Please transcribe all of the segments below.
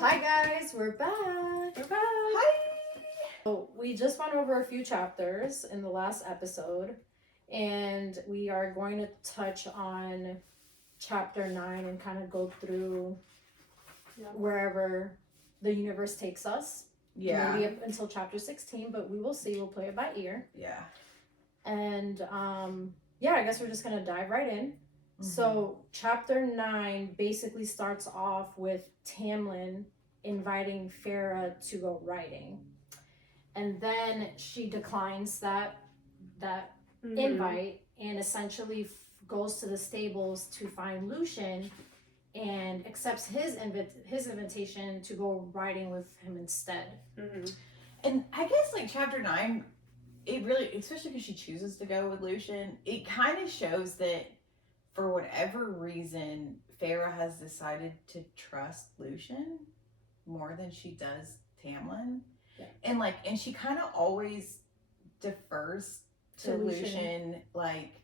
Hi guys, we're back. Hi. So we just went over a few chapters in the last episode, and we are going to touch on chapter 9 and kind of go through wherever the universe takes us. Yeah. Maybe up until chapter 16, but we will see. We'll play it by ear. Yeah. And I guess we're just gonna dive right in. Mm-hmm. So chapter 9 basically starts off with Tamlin inviting Feyre to go riding, and then she declines that invite and essentially goes to the stables to find Lucien and accepts his invitation to go riding with him instead. And I guess like chapter 9, it really, especially because she chooses to go with Lucien, it kind of shows that for whatever reason Feyre has decided to trust Lucien more than she does Tamlin. Yeah. And she kind of always defers to Lucien, like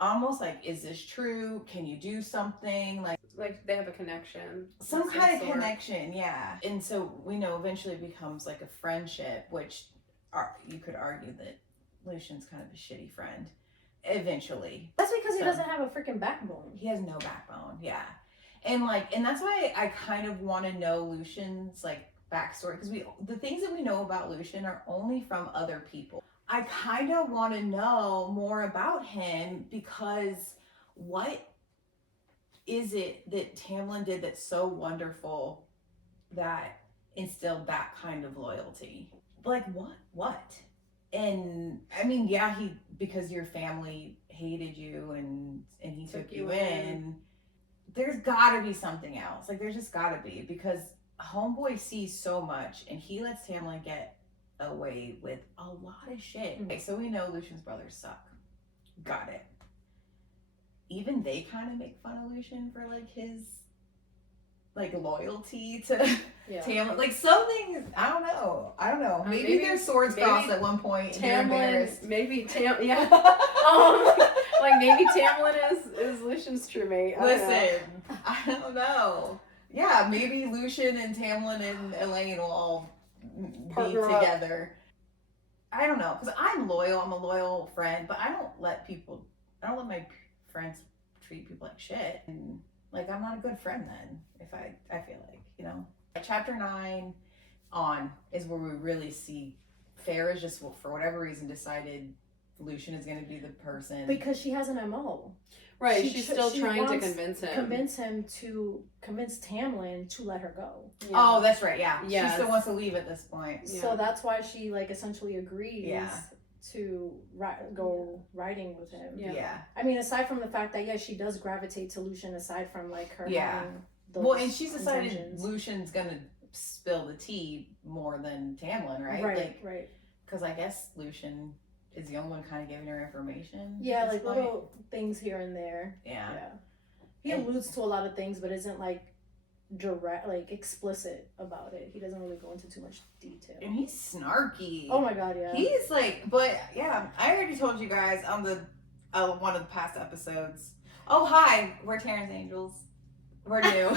almost like, is this true? Can you do something? Like they have a connection. Some kind of connection, yeah. And so we know eventually it becomes like a friendship, which you could argue that Lucien's kind of a shitty friend. Eventually. That's because he doesn't have a freaking backbone. He has no backbone, yeah. And that's why I kind of want to know Lucien's like backstory, because the things that we know about Lucien are only from other people. I kind of want to know more about him, because what is it that Tamlin did that's so wonderful that instilled that kind of loyalty? Like what? And I mean, yeah, because your family hated you and he took you in. There's gotta be something else. Like there's just gotta be, because homeboy sees so much and he lets Tamlin get away with a lot of shit. Okay, so we know Lucien's brothers suck. Got it. Even they kind of make fun of Lucien for like his loyalty to Tamlin. Like some things, I don't know. Maybe their swords crossed at one point. Tamlin, maybe Tamlin is Lucien's true mate. I don't know. Yeah, maybe Lucien and Tamlin and Elaine will all be together. I don't know, because I'm loyal. I'm a loyal friend, but I don't let my friends treat people like shit. And I'm not a good friend then, if I feel like, Chapter 9 on is where we really see Feyre just, for whatever reason, decided Lucien is going to be the person. Because she has an MO. Right, she's still trying to convince Tamlin to let her go. Yeah. Oh, that's right, yeah. Yes. She still wants to leave at this point. Yeah. So that's why she essentially agrees to go riding with him. Yeah. I mean, aside from the fact that, she does gravitate to Lucien, aside from her having those and she's decided intentions. Lucien's gonna spill the tea more than Tamlin, right? Right. Because I guess Lucien is the only one kind of giving her information. Yeah, little things here and there. Yeah. He alludes to a lot of things, but isn't direct, explicit about it. He doesn't really go into too much detail. And he's snarky. Oh my god, yeah. He's but yeah, I already told you guys on the one of the past episodes. Oh hi, we're Terrence Angels. We're new.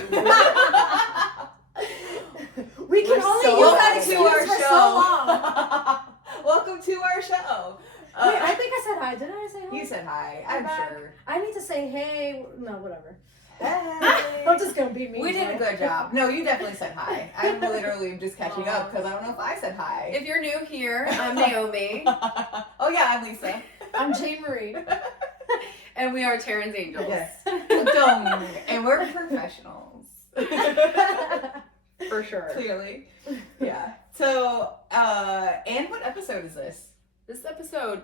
We can only use that excuse for so long. Welcome to our show. Wait, I think I said hi. Did I say hi? You said hi. I'm sure. I need to say hey. No, whatever. Hey. I'm just gonna be mean. We did a good job. No, you definitely said hi. I'm literally just catching up because I don't know if I said hi. If you're new here, I'm Naomi. Oh yeah, I'm Lisa. I'm Jane Marie. And we are Terrence Angels. Yes. And we're professionals. For sure. Clearly. Yeah. So, and what episode is this? This is episode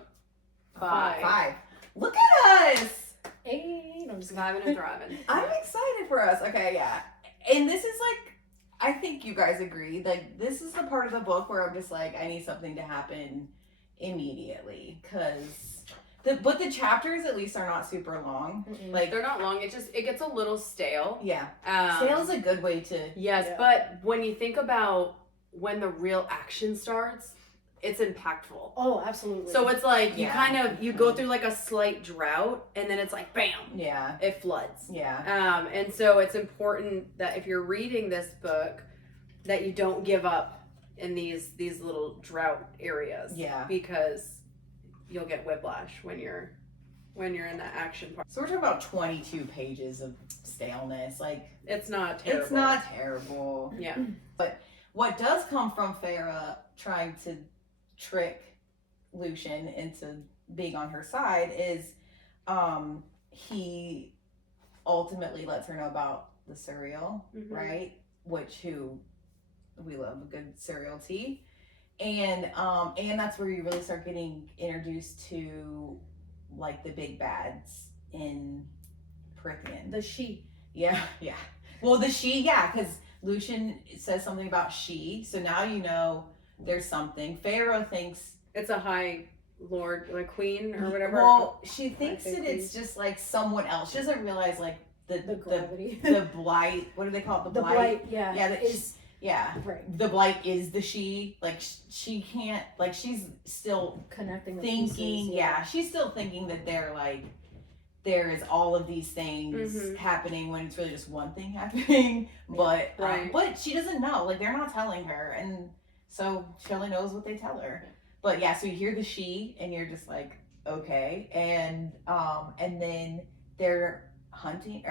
5. Look at us! 8. I'm just vibing and thriving. I'm excited for us. Okay, yeah. And this is I think you guys agree. This is the part of the book where I'm just I need something to happen immediately. But the chapters at least are not super long. Mm-mm. They're not long. It gets a little stale. Yeah. Stale is a good way to. Yes, but when you think about when the real action starts, it's impactful. Oh, absolutely. So it's like you Yeah. kind of you go through like a slight drought, and then it's like bam, Yeah. it floods. Yeah. And so it's important that if you're reading this book, that you don't give up in these little drought areas. Yeah. Because you'll get whiplash when you're in that action part. So we're talking about 22 pages of staleness. Like, It's not terrible. it's not terrible. Yeah. But what does come from Feyre trying to trick Lucian into being on her side is he ultimately lets her know about the Suriel, Mhm. right? Who we love a good cereal tea. And that's where you really start getting introduced to like the big bads in Prithian. the she. Yeah. Well, because Lucian says something about she, so now you know there's something. Feyre thinks It's a high lord, like queen or whatever. Well, she thinks think that it's just like someone else. She doesn't realize like The gravity. the blight. What do they call it? The blight. yeah. Yeah, that is yeah. right. The blight is the she. Like she can't. Like she's still Connecting the thinking. pieces, Yeah, she's still thinking that they're like there is all of these things Mhm. happening when it's really just one thing happening. But Right. but she doesn't know. Like they're not telling her, and so she only knows what they tell her. But yeah, so you hear the she, and you're just like, okay, and then they're hunting.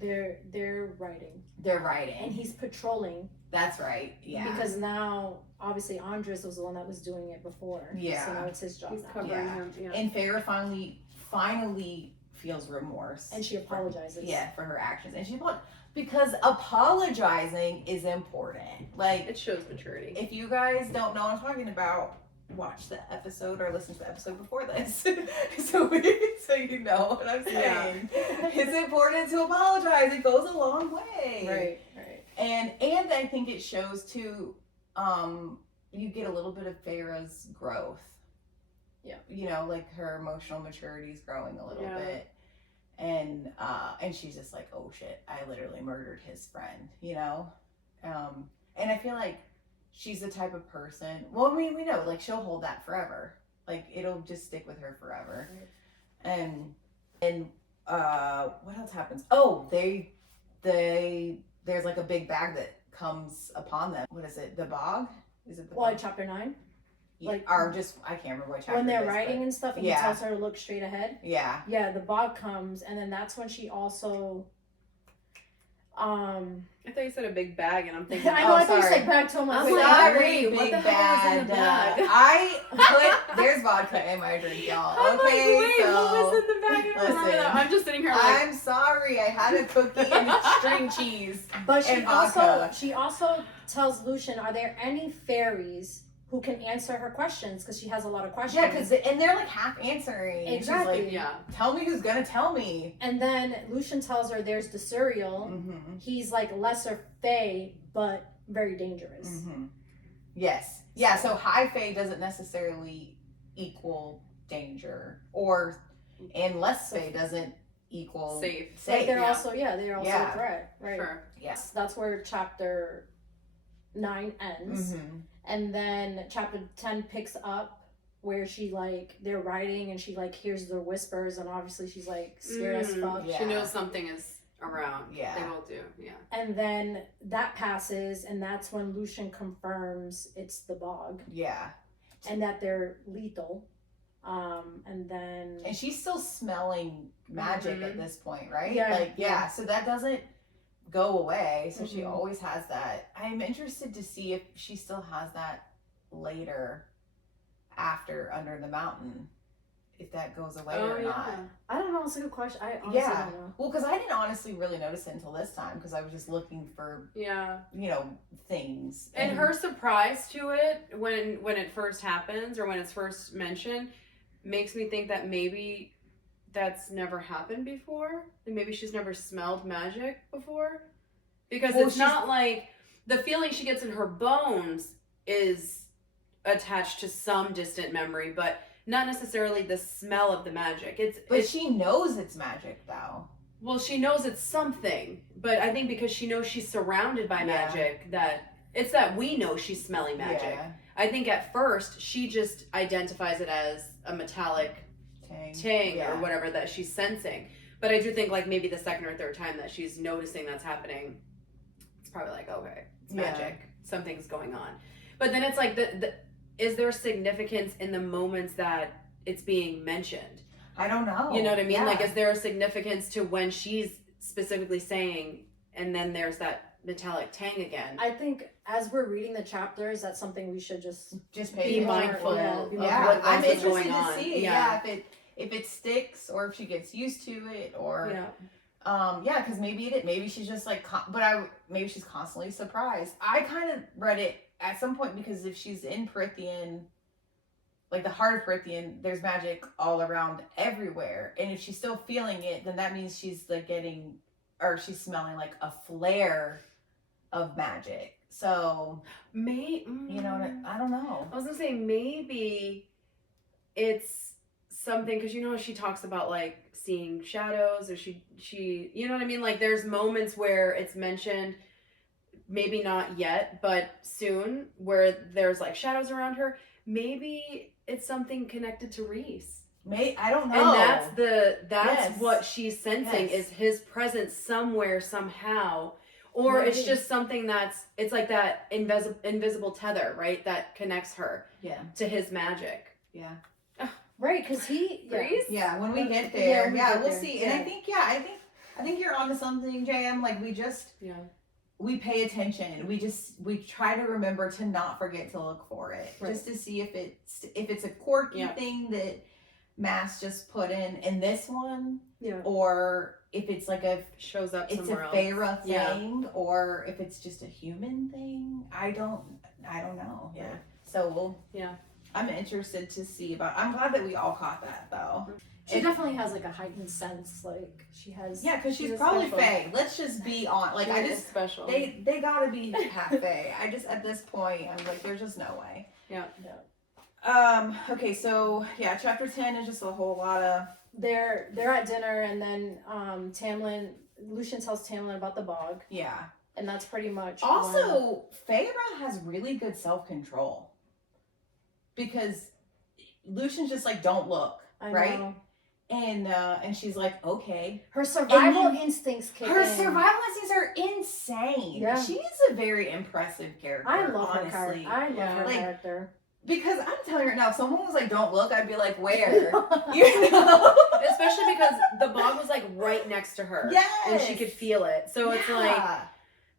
They're writing, They're riding. and he's patrolling That's right. Yeah. because now obviously Andres was the one that was doing it before. Yeah. So now it's his job. He's now. covering Yeah. him. Yeah. And Feyre finally feels remorse. And she apologizes. For her actions, and because apologizing is important. Like, It shows maturity. if you guys don't know what I'm talking about, watch the episode or listen to the episode before this, so you know what I'm saying. It's important to apologize. It goes a long way. Right. And I think it shows too. You get a little bit of Feyre's growth. Yeah. You know, like her emotional maturity is growing a little Yeah. bit. And she's just like, oh shit, I literally murdered his friend, you know? And I feel like she's the type of person, well, I mean, we know, like, she'll hold that forever. Like, it'll just stick with her forever. Right. And what else happens? Oh, there's like a big bag that comes upon them. What is it? The bog? Is it the Well, bog? chapter 9, like- or just, I can't remember what chapter when they're it is, writing but- and stuff, and Yeah. he tells her to look straight ahead. Yeah. Yeah, the bog comes, and then that's when she also. I thought you said a big bag, and I'm thinking. I know. I thought you sorry. said bag too. I'm like, I'm wait, like, wait. what the hell was in the bag? I put there's vodka in my drink, y'all. I'm Okay, like, wait, so what was in the bag? I don't remember listen. that. I'm just sitting here like. I'm sorry, I had a cookie and string cheese. But she and also vodka. tells Lucian, are there any fairies who can answer her questions? Because she has a lot of questions. Yeah, and they're like half answering. And Exactly. She's like, Yeah. tell me who's gonna tell me. And then Lucian tells her there's the Suriel. Mm-hmm. He's like lesser fae, but very dangerous. Mm-hmm. Yes. Yeah. So high fae doesn't necessarily equal danger, and less fae doesn't equal Safe. But they're Yeah. also a threat, right? Sure. Yes. That's where chapter 9 ends. Mm-hmm. And then chapter 10 picks up where they're writing and she hears the whispers, and obviously she's scared as fuck. Yeah. She knows something is around. Yeah. They will do. Yeah. And then that passes, and that's when Lucian confirms it's the bog Yeah. and that they're lethal. And then And she's still smelling magic at Mhm. this point, right? Yeah. So that doesn't go away. So she Mhm. always has that. I'm interested to see if she still has that later after Under the Mountain. If that goes away Oh or yeah. not. I don't know. It's a good question. I honestly Yeah. don't know. Well, because I didn't honestly really notice it until this time because I was just looking for, Yeah. things. And her surprise to it when it first happens or when it's first mentioned makes me think that maybe that's never happened before. And maybe she's never smelled magic before. Because Well, it's not like the feeling she gets in her bones is attached to some distant memory, but not necessarily the smell of the magic. But she knows it's magic, though. Well, she knows it's something, but I think because she knows she's surrounded by Yeah. magic, that it's that we know she's smelling magic. Yeah. I think at first she just identifies it as a metallic tang or whatever that she's sensing. But I do think like maybe the second or third time that she's noticing that's happening, it's probably like, okay, it's magic. Something's going on. But then it's like, is there significance in the moments that it's being mentioned? I don't know. You know what I mean? Like, is there a significance to when she's specifically saying, and then there's that metallic tang again? I think as we're reading the chapters, that's something we should just be be pay mindful of of I'm what's interested going to on. see if it sticks or if she gets used to it or because maybe she's just like maybe she's constantly surprised. I kind of read it at some point because if she's in Prythian, like the heart of Prythian, there's magic all around everywhere, and if she's still feeling it, then that means she's like she's smelling like a flare of magic. So you know, I don't know. I was gonna say maybe it's something, because you know she talks about like seeing shadows, or she you know what I mean, like there's moments where it's mentioned, maybe not yet but soon, where there's like shadows around her. Maybe it's something connected to Reese. I don't know. And that's what she's sensing, is his presence somewhere, somehow. Or it's just something it's like that invisible tether, right? That connects her to his magic. Yeah. Right, because Reese? Yeah, when we get there, we'll see. Yeah. And I think you're onto something, JM. Like we pay attention. We try to remember to not forget to look for it, just to see if it's a quirky thing that Mass just put in this one, or if it's like shows up it's somewhere a else. Feyre thing, or if it's just a human thing. I don't know. Yeah. So I'm interested to see I'm glad that we all caught that though. She definitely has like a heightened sense, like she has. Yeah, because she's probably Fae. Let's just be on. Like It's special. They gotta be half Fae. I just at this point I'm like, there's just no way. Yeah. Okay, so chapter 10 is just a whole lot of. They're at dinner, and then Lucian tells Tamlin about the bog. Yeah. And that's pretty much. Also, Feyre has really good self-control, because Lucian's just like, don't look, right? Know. And she's like, okay. Her survival instincts kick Her in. survival instincts are insane. Yeah. She's a very impressive character. I love honestly. her character. I love her Like, character. Because I'm telling you right now, if someone was like, don't look, I'd be like, where? You know? Especially because the bog was like right next to her. Yes. And she could feel it. So it's like,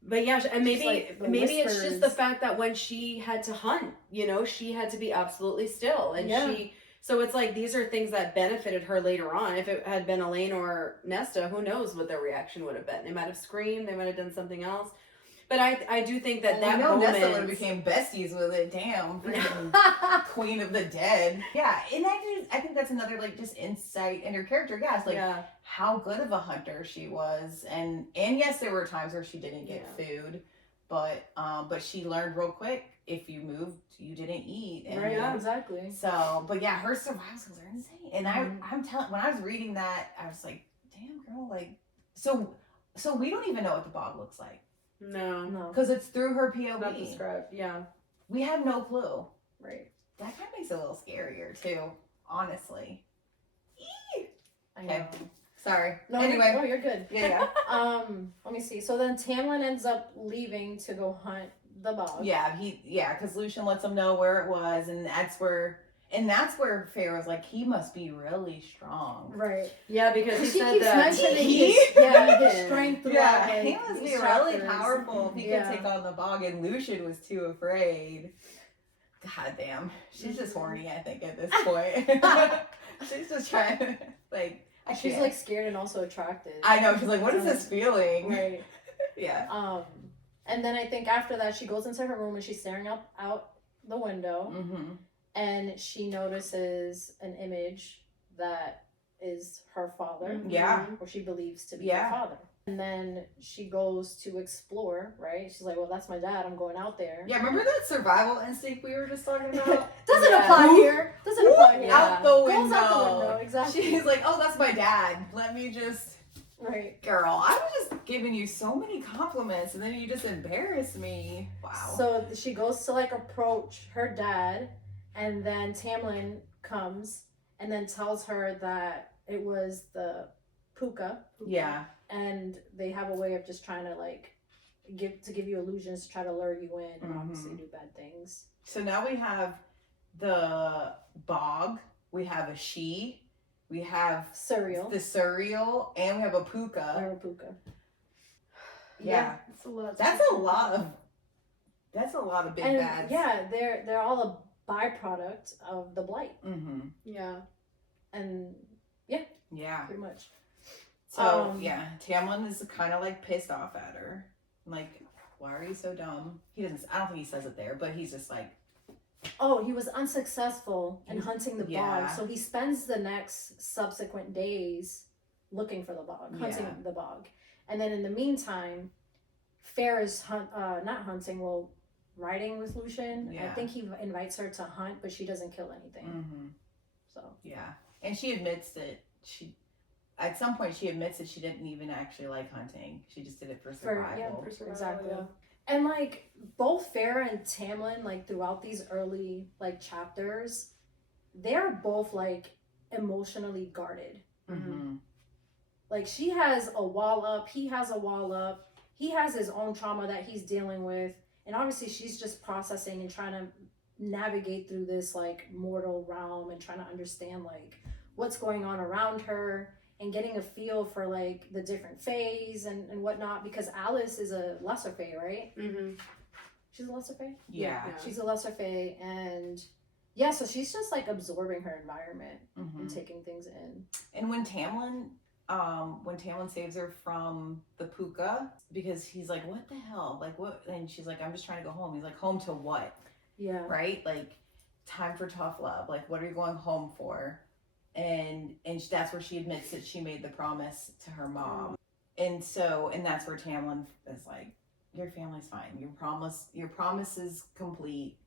but and maybe it's just the fact that when she had to hunt, you know, she had to be absolutely still. And so it's like, these are things that benefited her later on. If it had been Elaine or Nesta, who knows what their reaction would have been. They might have screamed, they might have done something else. But I do think that moment... Nesta would have became besties with it. Damn. Queen of the dead. Yeah, and I think that's another, like, just insight in her character. Yeah, it's like, how good of a hunter she was. And yes, there were times where she didn't get food. But she learned real quick, if you moved, you didn't eat. And, exactly. So, but her survival skills are insane. And I'm telling, when I was reading that, I was like, damn, girl, like... So we don't even know what the bog looks like. No. Because it's through her POV. It's not described, We have no clue. Right. That kind of makes it a little scarier, too, honestly. I know. Sorry. No, anyway. you're good. Yeah. Let me see. So then Tamlin ends up leaving to go hunt the bog. Yeah, because Lucian lets him know where it was, and that's where Feyre was like, he must be really strong. Right. Yeah, because he she said keeps that. mentioning his strength throughout. Yeah, he must be really powerful if he could take on the bog, and Lucian was too afraid. God damn. She's just horny, I think, at this point. She's just trying to, like... She's like scared and also attracted. I know. She's like, what is this feeling? Right. Yeah. And then I think after that, she goes into her room and she's staring out the window. Mm-hmm. And she notices an image that is her father. Yeah. Or she believes to be her father. And then she goes to explore, right? She's like, well, that's my dad. I'm going out there. Yeah, remember that survival instinct we were just talking about? Doesn't apply here. Doesn't apply here. Out the window. Goes out the window, exactly. She's like, oh, that's my dad. Let me just Right. Girl, I was just giving you so many compliments and then you just embarrassed me. Wow. So she goes to like approach her dad, and then Tamlin comes and then tells her that it was the puka. Yeah. And they have a way of just trying to like give you illusions to try to lure you in and obviously do bad things. So now we have the bog, we have a she, we have Suriel. the Suriel, and we have a puka. Or a puka. Yeah. That's a lot. That's a lot of big And bads. yeah, they're all a byproduct of the blight. Mm-hmm. Yeah. And Yeah. pretty much. So yeah, Tamlin is kind of like pissed off at her. Like, why are you so dumb? He doesn't. I don't think he says it there, but he's just like, Oh, he was unsuccessful in hunting the Yeah. bog, so he spends the next subsequent days looking for the bog, hunting the bog, and then in the meantime, Feyre's riding with Lucien. Yeah. I think he invites her to hunt, but she doesn't kill anything. mm-hmm. So Yeah, and she admits that at some point she admits that she didn't even actually like hunting. She just did it for survival. For survival, exactly. yeah. And like both Feyre and Tamlin, like throughout these early like chapters, they're both like emotionally guarded. Mm-hmm. Like she has a wall up, he has a wall up, he has his own trauma that he's dealing with, and obviously she's just processing and trying to navigate through this like mortal realm and trying to understand like what's going on around her and getting a feel for like the different fays and whatnot, because Alice is a lesser fae, right? Mm-hmm. She's a lesser fae? Yeah. She's a lesser fae, and yeah, so she's just like absorbing her environment Mm-hmm. and taking things in. And when Tamlin saves her from the puka, because he's like, what the hell? Like, what? And she's like, I'm just trying to go home. He's like, home to what? Yeah. Right? Like, time for tough love. Like, what are you going home for? And that's where she admits that she made the promise to her mom. And that's where Tamlin is like, your family's fine. Your promise is complete.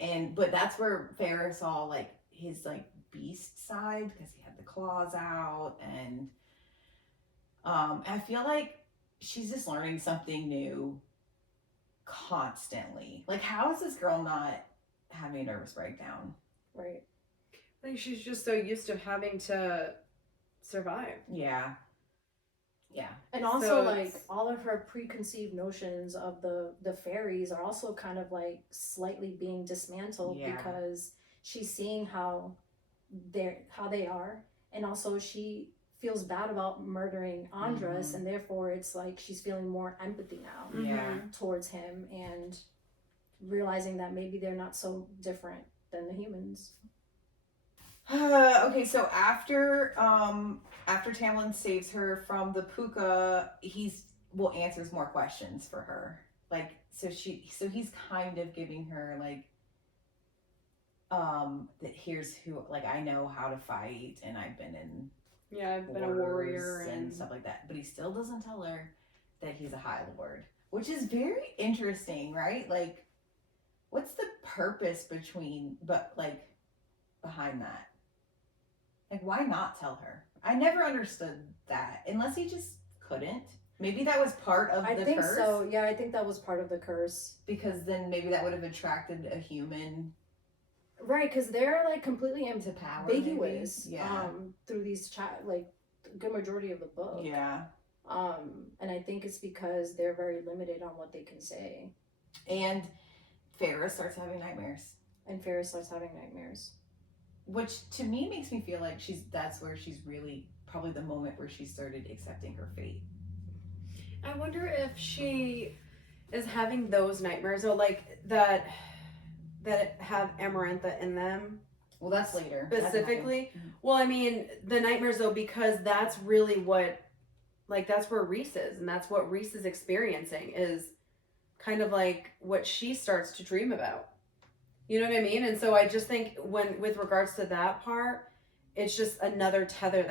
But that's where Feyre saw like his like beast side, because he had the claws out, and I feel like she's just learning something new constantly. Like, how is this girl not having a nervous breakdown? Right. I think she's just so used to having to survive. Yeah. Yeah. And also So like it's- all of her preconceived notions of the fairies are also kind of like slightly being dismantled, Yeah. because she's seeing how they are, and also she feels bad about murdering Andres, and therefore it's like she's feeling more empathy now Yeah. towards him, and realizing that maybe they're not so different than the humans. Okay, so after Tamlin saves her from the puka, answers more questions for her. Like, so he's kind of giving her like that here's who, like, I know how to fight, and I've been in I've been a wars warrior and stuff like that. But he still doesn't tell her that he's a High Lord, which is very interesting, right? Like, what's the purpose behind that? Like, why not tell her? I never understood that, unless he just couldn't. Maybe that was part of the curse. I think so. Yeah, I think that was part of the curse. Because then maybe that would have attracted a human. Right, because they're like completely To power, ambiguous. maybe? Yeah. Through these like a good majority of the book. Yeah. And I think it's because they're very limited on what they can say. And Feyre starts having nightmares. And Feyre starts having nightmares. Which to me makes me feel like that's where she's really probably the moment where she started accepting her fate. I wonder if she is having those nightmares, or like that have Amarantha in them. Well, that's later. Specifically. Well, I mean, the nightmares though, because that's really what, like, that's where Reese is, and that's what Reese is experiencing, is kind of like what she starts to dream about. You know what I mean? And so I just think with regards to that part, it's just another tether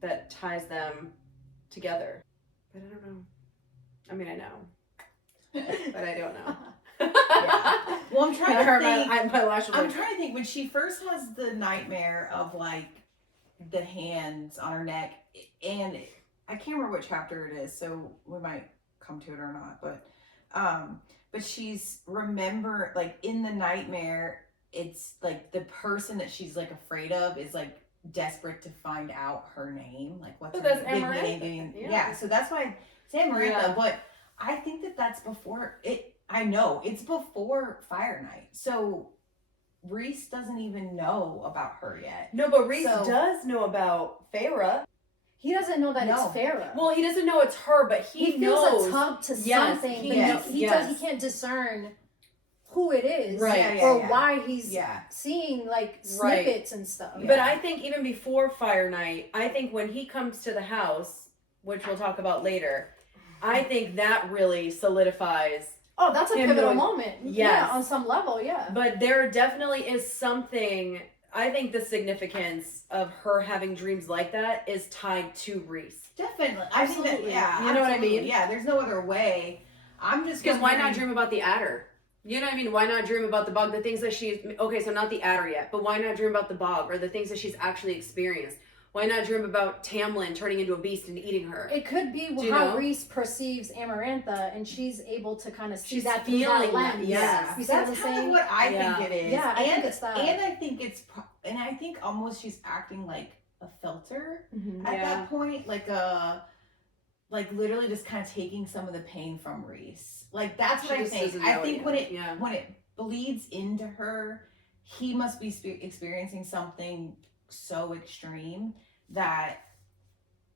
that ties them together. But I don't know. I mean, I know, but I don't know. Yeah. Well, I'm trying to think. My lash was I'm like, trying to think when she first has the nightmare of like the hands on her neck, and I can't remember what chapter it is, so we might come to it or not, but she's remember, like, in the nightmare, it's like the person that she's like afraid of is like desperate to find out her name, like what's But her that's name? Amarantha. Yeah, so that's why it's Amarantha, Yeah. but I think that that's before it. I know it's before Fire Night, so Reese doesn't even know about her yet. No, but Reese So- does know about Feyre. He doesn't know that No. it's Feyre. Well, he doesn't know it's her, but he knows. feels a tug to Yes, something, he but knows, he yes. does. He can't discern who it is, Right. Yeah, or yeah. why he's Yeah. seeing like Right. snippets and stuff. Yeah. But I think even before Fire Night, I think when he comes to the house, which we'll talk about later, I think that really solidifies. Oh, that's a Him pivotal knowing- moment. Yes. Yeah, on some level, yeah. But there definitely is something. I think the significance of her having dreams like that is tied to Reese. Definitely. I think that, Absolutely. yeah. You know what I absolutely. mean? Yeah, there's no other way. I'm just Because why not wondering- dream about the adder? You know what I mean? Why not dream about the bug, the things that she's... Okay, so not the adder yet, but why not dream about the bog or the things that she's actually experienced? Why not dream about Tamlin turning into a beast and eating her? It could be Do you how know? Reese perceives Amarantha, and she's able to kind of see She's that through feeling that that, lens. yes. You see what That's I'm kind saying? of what I Yeah. think it is. Yeah, I and, think it's that. And I think it's, and I think almost she's acting like a filter Mhm. at Yeah. that point, like literally just kind of taking some of the pain from Reese. Like that's She what I just think. doesn't I know think it when yet. it Yeah. when it bleeds into her, he must be experiencing something so extreme that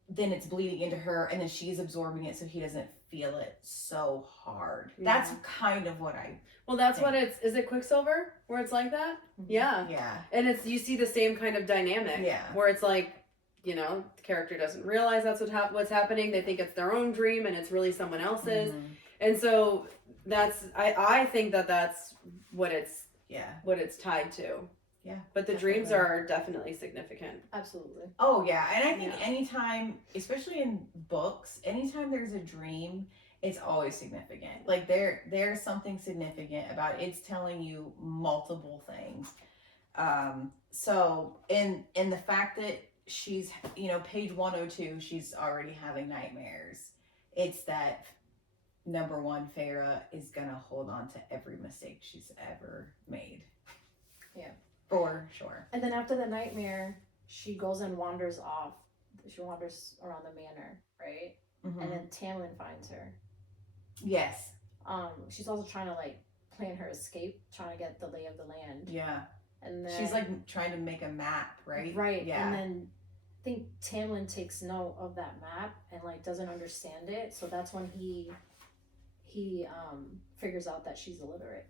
then it's bleeding into her, and then she's absorbing it, so he doesn't feel it so hard. Yeah. That's kind of what I. Well, that's what it's... Is it Quicksilver where it's like that? Yeah. Yeah. And it's... You see the same kind of dynamic. Yeah. Where it's like, you know, the character doesn't realize that's what's happening. They think it's their own dream and it's really someone else's. Mhm. And so that's... I think that that's what it's... Yeah. What it's tied to. Yeah, But the dreams definitely. are definitely significant. Absolutely. Oh yeah, and I think Yeah. anytime, especially in books, anytime there's a dream, it's always significant. Like there's something significant about it. It's telling you multiple things. So in the fact that she's, you know, page 102, she's already having nightmares. It's that number one, Feyre is gonna hold on to every mistake she's ever made. Yeah. For sure. And then after the nightmare, she goes and wanders off. She wanders around the manor, right? Mhm. And then Tamlin finds her. Yes. She's also trying to like plan her escape, trying to get the lay of the land. Yeah. And then She's like trying to make a map, right? Right. Yeah. And then I think Tamlin takes note of that map and like doesn't understand it. So that's when he figures out that she's illiterate.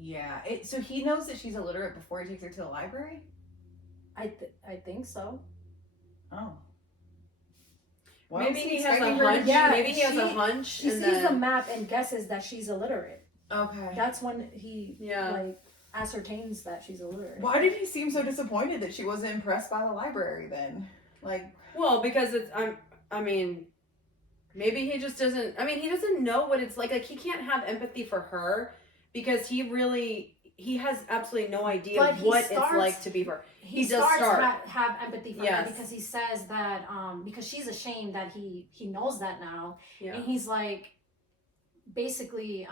Yeah. So he knows that she's illiterate before he takes her to the library? I think so. Oh. Maybe is he has a expecting her to- hunch. Yeah, Maybe he has a she- hunch. She and sees the then, map and guesses that she's illiterate. Okay. That's when he Yeah. like ascertains that she's illiterate. Why did he seem so disappointed that she wasn't impressed by the library then? Like, Well, because it's I mean, maybe he just doesn't. I mean, he doesn't know what it's like. Like he can't have empathy for her because he has absolutely no idea But he what starts- it's like to be her. He does starts start. have empathy for her Yes. because he says that because she's ashamed that he knows that now, Yeah. and he's like basically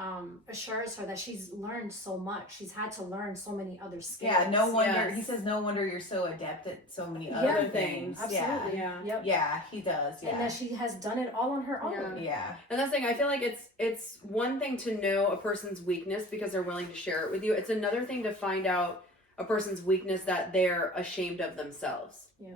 assures her that she's learned so much. She's had to learn so many other skills. yeah, no wonder. Yes. He says, no wonder you're so adept at so many Yeah, other things. Absolutely. Yeah. Yep. Yeah, he does. And Yeah. that she has done it all on her own. Yeah. Yeah. And that's the thing. I feel like it's one thing to know a person's weakness because they're willing to share it with you. It's another thing to find out a person's weakness that they're ashamed of themselves. Yeah.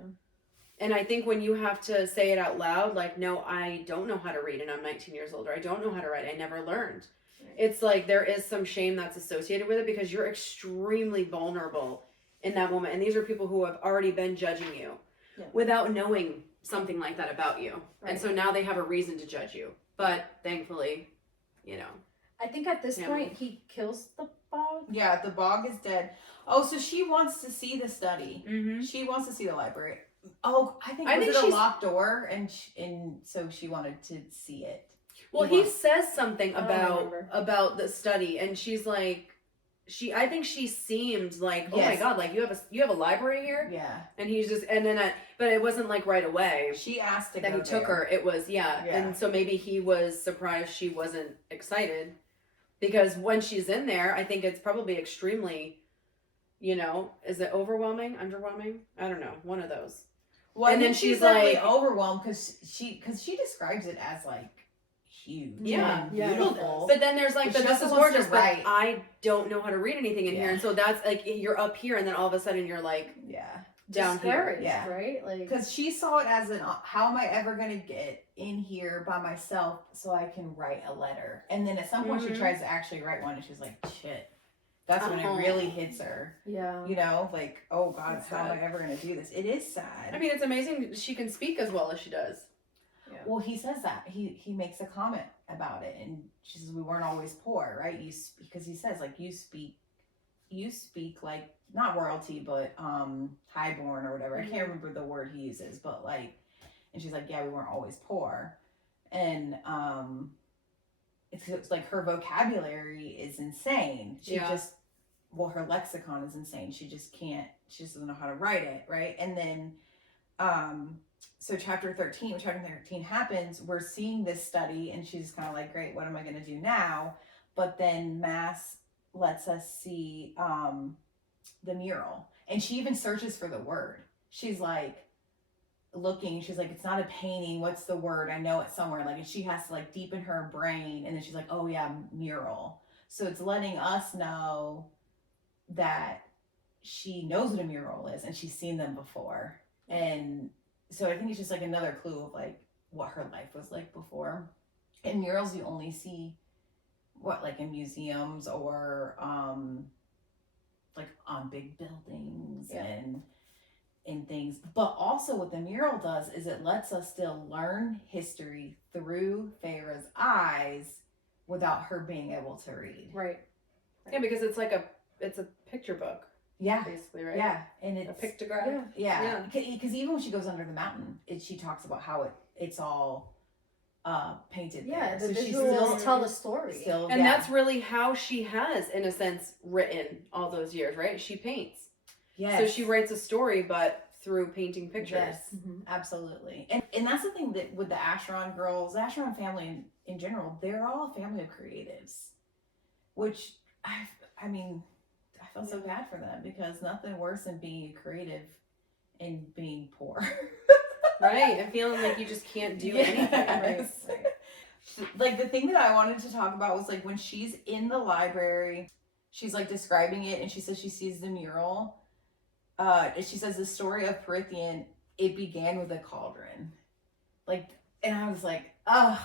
And I think when you have to say it out loud, like, no, I don't know how to read and I'm 19 years old, or I don't know how to write, I never learned. Right. It's like there is some shame that's associated with it because you're extremely vulnerable in that moment. And these are people who have already been judging you Yeah. without knowing something like that about you. Right. And so now they have a reason to judge you. But thankfully, you know. I think at this Yeah. point he kills the bog. Yeah, the bog is dead. Oh, so she wants to see the study. Mm-hmm. She wants to see the library. Oh, I think I was think it a she's- locked door, and so she wanted to see it. Well, He he wants- says something I don't about remember. the study, and she's like, I think she seemed like, oh my Yes. god, like you have a library here, Yeah. and he's just, and then but it wasn't like right away She asked to that go he took there. her. It was Yeah. and so maybe he was surprised she wasn't excited, because when she's in there, I think it's probably extremely, is it overwhelming, underwhelming? I don't know, one of those. Well, And and then then she's she's definitely like- overwhelmed because she describes it as like huge, Yeah. and Yeah. beautiful. But then there's like, But she this also is wants to gorgeous, but write. I don't know how to read anything in here, Yeah. and so that's like you're up here, and then all of a sudden you're like Yeah, down here. Discouraged, Yeah. right? Like, because she saw it as an how am I ever gonna get in here by myself so I can write a letter? And then at some point Mhm. she tries to actually write one, and she's like, shit. That's when Uh-huh. it really hits her. yeah. Like, oh God, It's how am sad. I ever gonna do this? It is sad. I mean, it's amazing she can speak as well as she does. Well, he says that he makes a comment about it, and she says we weren't always poor, right? Because he says like you speak like not royalty, but highborn or whatever. I can't remember the word he uses, but like, and she's like, yeah, we weren't always poor, and it's like her vocabulary is insane. She Yeah. just her lexicon is insane. She just can't. She just doesn't know how to write it, right? And then so chapter 13 happens, we're seeing this study, and she's kind of like, great, what am I going to do now? But then Mass lets us see the mural, and she even searches for the word. She's like looking, she's like, it's not a painting, what's the word? I know it somewhere. Like, and she has to like deepen her brain, and then she's like, oh yeah, mural. So it's letting us know that she knows what a mural is, and she's seen them before. And so I think it's just like another clue of like what her life was like before. And murals you only see like in museums or like on big buildings Yeah. and things. But also what the mural does is it lets us still learn history through Feyre's eyes without her being able to read. Right. Yeah, because it's like it's a picture book, Yeah. basically, right? Yeah. And A it's pictograph. Yeah. yeah, because even when she goes under the mountain, she talks about how it's all painted. Yeah, there. the So she's visuals tell the story. still, And yeah. that's really how she has, in a sense, written all those years, right? She paints. yes. So she writes a story, but through painting pictures. Yes, Mhm. absolutely. And that's the thing that with the Acheron girls, the Acheron family in general, they're all a family of creatives, which I mean, I feel so bad for them because nothing worse than being a creative and being poor. Right? And feeling like you just can't do anything. Yes. Right. Like the thing that I wanted to talk about was like when she's in the library, she's like describing it, and she says she sees the mural. And she says the story of Prythian, it began with a cauldron. Like, and I was like, oh,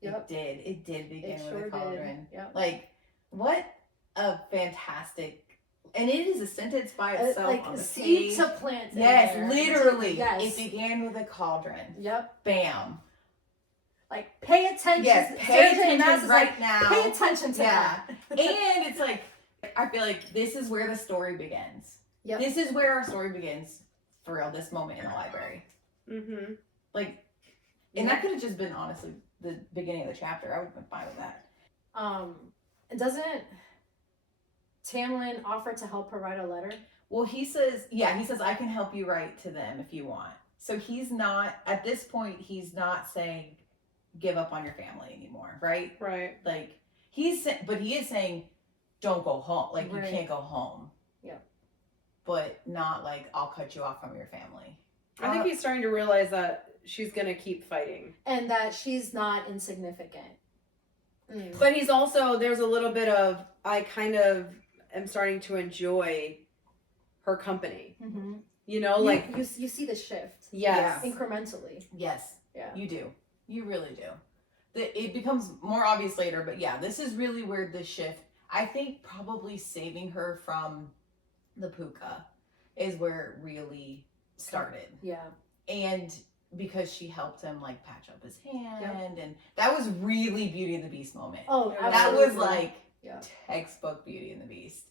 Yep. It did begin It with sure a cauldron. did. Yep. Like, what a fantastic, and it is a sentence by itself Like on the seed page. to plant. in Yes, there. literally. Yes. It began with a cauldron. Yep. Bam. Like pay attention. Yes, Sarah pay J. Maas attention is right like, now. Pay attention to Yeah. that. And it's like, I feel like this is where the story begins. Yep. This is where our story begins for real, this moment in the library. Mm-hmm. Like, and that could have just been honestly the beginning of the chapter. I would have been fine with that. Doesn't Tamlin offer to help her write a letter? Well, he says, I can help you write to them if you want. So he's not, at this point, he's not saying give up on your family anymore, right? Right. Like, but he is saying don't go home. Like, Right. you can't go home. Yep. But not like, I'll cut you off from your family. I think he's starting to realize that she's going to keep fighting. And that she's not insignificant. Mm. But he's also, there's a little bit of, I kind of am starting to enjoy her company. Mm-hmm. You know, like, you see the shift yes. incrementally. Yes. Yeah. You do. You really do. It becomes more obvious later, but yeah, this is really where the shift, I think probably saving her from the puka is where it really started. Yeah. And because she helped him like patch up his hand, and that was really Beauty and the Beast moment. Oh, That That was absolutely. like Yeah. textbook Beauty and the Beast.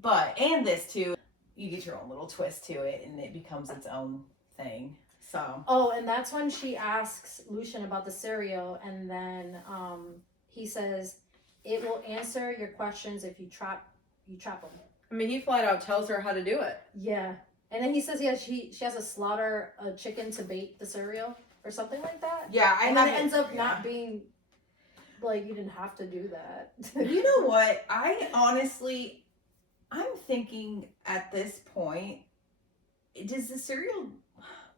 But, and this too, you get your own little twist to it and it becomes its own thing. So, Oh, and that's when she asks Lucian about the cereal, and then he says, "It will answer your questions if you you trap them. I mean, he flat out tells her how to do it. Yeah. And then he says she has to slaughter a chicken to bait the cereal or something like that. Yeah, And then it ends up not being like you didn't have to do that. You know what? I'm thinking at this point, does the cereal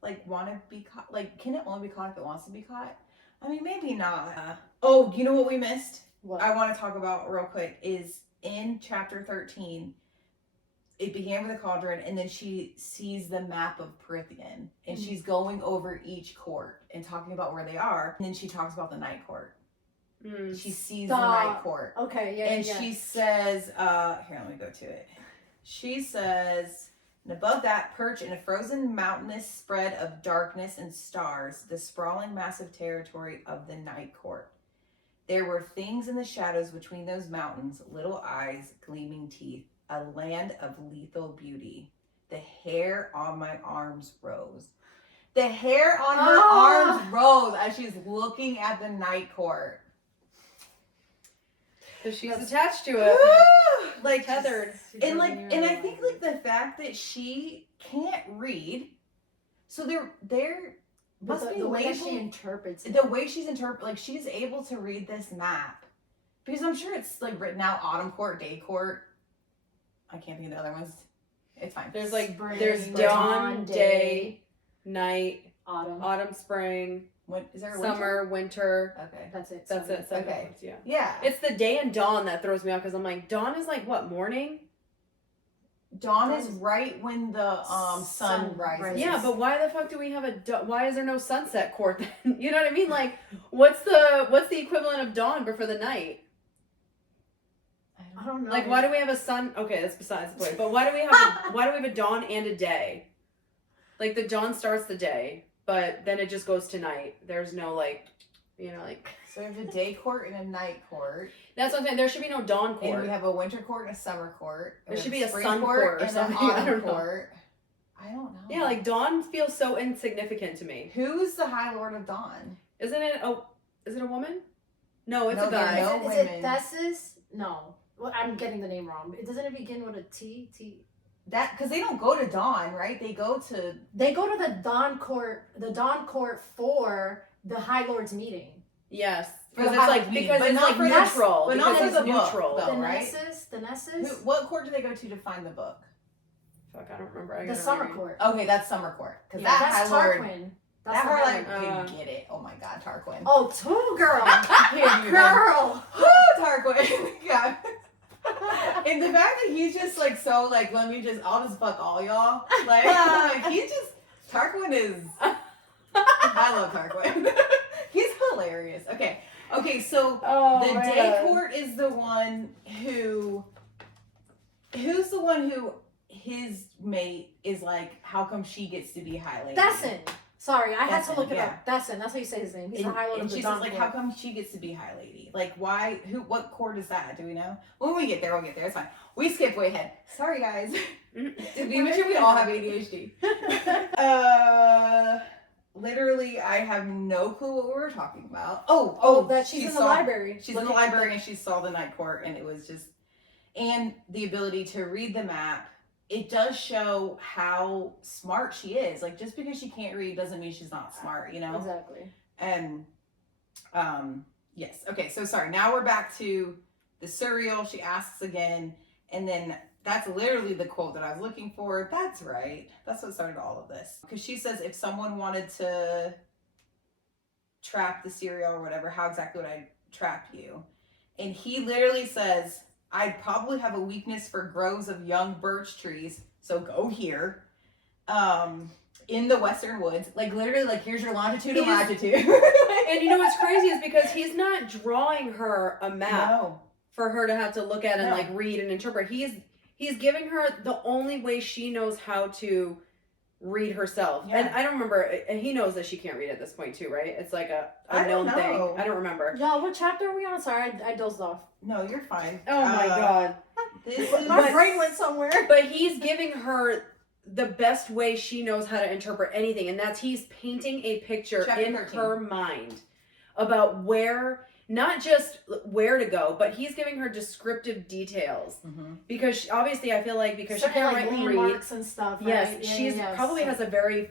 like want to be caught? Like, can it only be caught if it wants to be caught? I mean, maybe not. Oh, you know what we missed? What? I want to talk about real quick is in chapter 13. It began with a cauldron, and then she sees the map of Prithian, and she's going over each court and talking about where they are. And then she talks about the night court. She sees the night court. Okay, yeah, and she says, here, let me go to it. She says, and above that, perch in a frozen mountainous spread of darkness and stars, the sprawling massive territory of the night court. There were things in the shadows between those mountains, little eyes, gleaming teeth, a land of lethal beauty. The hair on my arms rose. The hair on her arms rose as she's looking at the night court. Because she's attached to it. Like tethered. And I think like the fact that she can't read, so there must be the way labeled, she interprets it. the way she's like she's able to read this map, because I'm sure it's like written out autumn court, day court. I can't think of the other ones. It's fine. There's like Spring, there's dawn, day, night, autumn, spring. What is there? A Summer, winter. Okay. That's it. That's it. Seven Okay. months, yeah. Yeah. It's the day and dawn that throws me off because I'm like, dawn is like what, morning? Dawn is right when the sun Sun rises. rises. Yeah, but why the fuck do we have why is there no sunset court then? You know what I mean? Like, what's the equivalent of dawn but for the night? I don't know. Like, why do we have a sun? Okay, that's besides the point. But why do we have a dawn and a day? Like, the dawn starts the day, but then it just goes to night. There's no like. So we have a day court and a night court. That's what I'm saying. There should be no dawn court. And we have a winter court and a summer court. There should We be have a spring sun court or and something. an I autumn don't know. court. I don't know. Yeah, like dawn feels so insignificant to me. Who's the High Lord of Dawn? Isn't it? Oh, is it a woman? No, it's No, a guy. there are no Is women. it Thesis? No. Well, I'm getting the name wrong. Doesn't it begin with a T? That because they don't go to Dawn, right? They go to. They go to the Dawn Court for the High Lord's meeting. Yes, For because the it's High like Lord's meeting, because but it's not like for the- neutral. but not because for it's the book, neutral. though. The right? Nessus? What court do they go to find the book? Fuck, I don't remember. The Summer Court. Okay, that's Summer Court. Because Yeah, that that's High Lord. Tarquin. That That's the High High Lord. Lord. You get it. Oh my God, Tarquin. Oh, two girl. Here, Girl. Woo, Tarquin. Yeah. And the fact that he's just like so like I'll just fuck all y'all. Like he's just Tarquin is I love Tarquin. He's hilarious. Okay, so the day court is the one who's the one who his mate is like, how come she gets to be High Lady? Desson. Sorry, I had to Desson, look it yeah. up. Desson, that's how you say his name. He's the High Lord and of the she's Dawn like, Court. how come she gets to be High Lady? Like, why? What court is that? Do we know? When we get there, we'll get there. It's fine. We skip way ahead. Sorry, guys. We make sure we all have ADHD. Literally, I have no clue what we were talking about. Oh, that she's in the library. She's in the library and she saw the night court, and it was just, and the ability to read the map. It does show how smart she is. Like, just because she can't read doesn't mean she's not smart, you know? Exactly. And, yes. Okay, so sorry. Now we're back to the Suriel. She asks again, and then that's literally the quote that I was looking for. That's right. That's what started all of this. Because she says, if someone wanted to trap the Suriel or whatever, how exactly would I trap you? And he literally says, I'd probably have a weakness for groves of young birch trees, so go here. In the western woods. Like, literally, like, here's your longitude and latitude. And you know what's crazy is because he's not drawing her a map for her to have to look at and like read and interpret. He's giving her the only way she knows how to read herself. Yeah. And I don't remember, and he knows that she can't read at this point too, right? It's like a I don't known thing. know. I don't remember. Y'all, what chapter are we on? Sorry, I dozed off. No, you're fine. Oh my God. This My is, brain went somewhere. But he's giving her the best way she knows how to interpret anything, and that's he's painting a picture Chapter in 13. her mind about where not just where to go, but he's giving her descriptive details because obviously I feel like because Certain, she can't like, write and read. landmarks and stuff. Yes, Right? she's probably has a very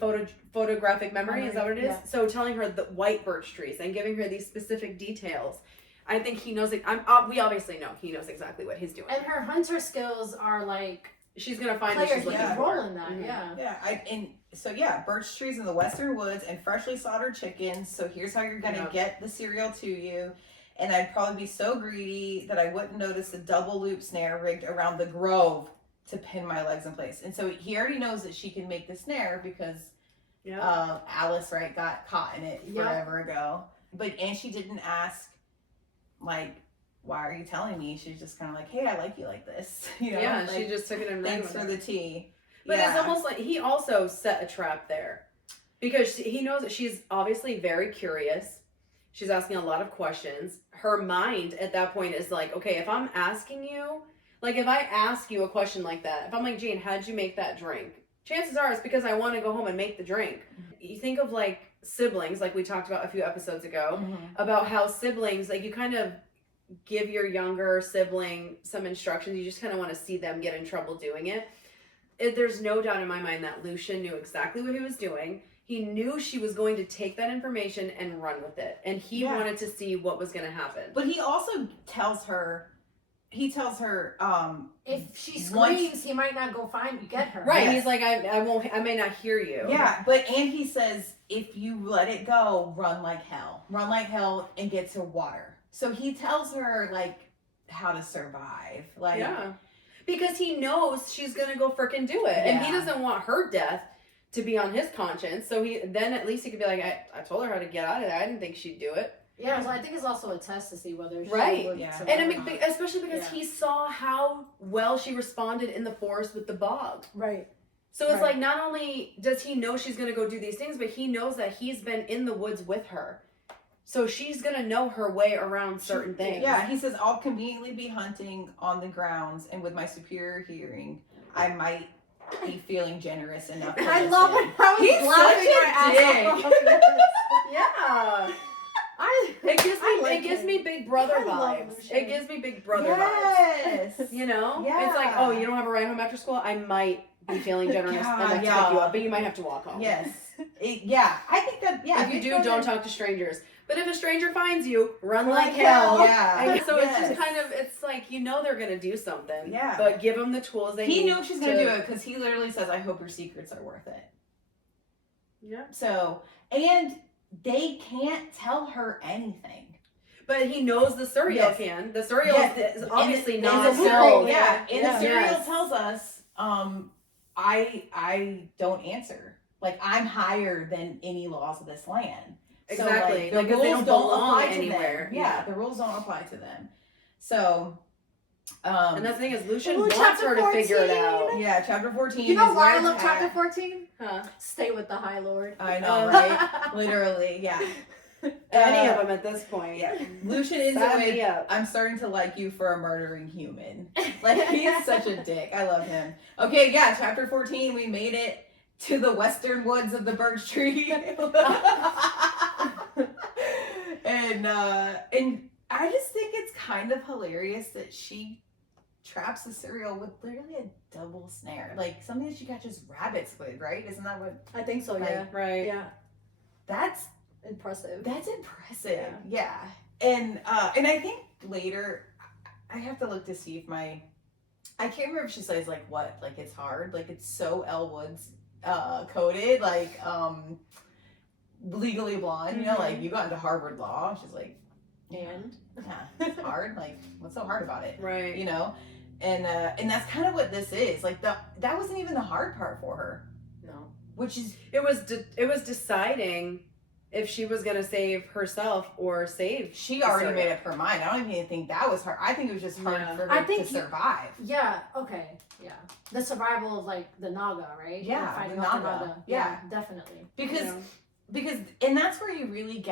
photographic memory. Is that what it is? Yeah. So telling her the white birch trees and giving her these specific details, I think he knows. We obviously know he knows exactly what he's doing. And her hunter skills are like She's gonna find player what she's he looking can for. roll in that. Mhm. Yeah. Birch trees in the western woods and freshly slaughtered chickens. So here's how you're gonna get the cereal to you. And I'd probably be so greedy that I wouldn't notice the double loop snare rigged around the grove to pin my legs in place. And so he already knows that she can make the snare because Alice, right, got caught in it forever ago. And she didn't ask, like, why are you telling me? She's just kind of like, hey, I like you like this. You know? Yeah, like, she just took it and ran thanks with for it. the tea. But it's almost like he also set a trap there because he knows that she's obviously very curious. She's asking a lot of questions. Her mind at that point is like, okay, if I'm asking you, like if I ask you a question like that, if I'm like, Jane, how'd you make that drink? Chances are it's because I want to go home and make the drink. You think of like siblings, like we talked about a few episodes ago, about how siblings, like you kind of give your younger sibling some instructions. You just kind of want to see them get in trouble doing it. There's no doubt in my mind that Lucian knew exactly what he was doing. He knew she was going to take that information and run with it. And he wanted to see what was going to happen. But he also tells her, if she screams, he might not go get her. Right. Yes. He's like, I may not hear you. yeah, and he says, if you let it go, run like hell and get to water. So he tells her, like, how to survive. Like, yeah. Because he knows she's going to go frickin' do it. And he doesn't want her death to be on his conscience. So then at least he could be like, I told her how to get out of there. I didn't think she'd do it. Yeah, so I think it's also a test to see whether she would survive. And I mean, especially because he saw how well she responded in the forest with the bog. Right. So it's like, not only does he know she's going to go do these things, but he knows that he's been in the woods with her. So she's going to know her way around certain things. Yeah, he says, I'll conveniently be hunting on the grounds, and with my superior hearing, I might be feeling generous enough. I love it. I was laughing my ass off. Yeah. It gives me Big Brother vibes. It gives me Big Brother vibes. You know? Yeah. It's like, oh, you don't have a ride home after school? I might be feeling generous enough to pick you up, but you might have to walk home. Yes. I think that, If you do, don't talk to strangers. But if a stranger finds you, run like hell. Yeah. And so it's just kind of, it's like, you know they're going to do something. Yeah. But give them the tools they need. He knew she's going to do it because he literally says, I hope your secrets are worth it. Yeah. So, and they can't tell her anything. But he knows the Suriel can. The Suriel is obviously not held. held. Yeah. And the Suriel Yes. tells us, I don't answer. Like, I'm higher than any laws of this land. Exactly. So, like, the Like, 'cause they rules don't don't belong apply to anywhere. them. Yeah, the rules don't apply to them. So, and that's the thing is, Lucian Ooh, wants chapter her to figure it 14. out. yeah, chapter 14. You know is why I where love it's chapter at. 14? Huh. Stay with the High Lord. I know, right? Literally, yeah. Any of them at this point. Yeah. Lucian is Sign with, me up. I'm starting to like you for a murdering human. Like, he's such a dick. I love him. Okay, yeah, chapter 14, we made it to the western woods of the birch tree. And I just think it's kind of hilarious that she traps the Suriel with literally a double snare. Like, something that she catches rabbits with, right? Isn't that what? I think so, Like, yeah. Right. Yeah. That's Impressive. impressive. Yeah. And I think later I have to look to see if I can't remember if she says like what, like it's hard, like it's so Elle Woods coded, like Legally Blonde, you know, like you got into Harvard Law. She's like, And yeah, it's hard. Like, what's so hard about it? Right. You know? And that's kind of what this is. Like that wasn't even the hard part for her. no. Which is It was deciding if she was going to save herself or save. she already Suriel. made up her mind. I don't even think that was hard. I think it was just hard Yeah. for I her think to survive. Yeah, okay. Yeah. The survival of like the Naga, right? Yeah, Like, fighting the off Naga. Yeah, definitely. Because Yeah. and that's where you really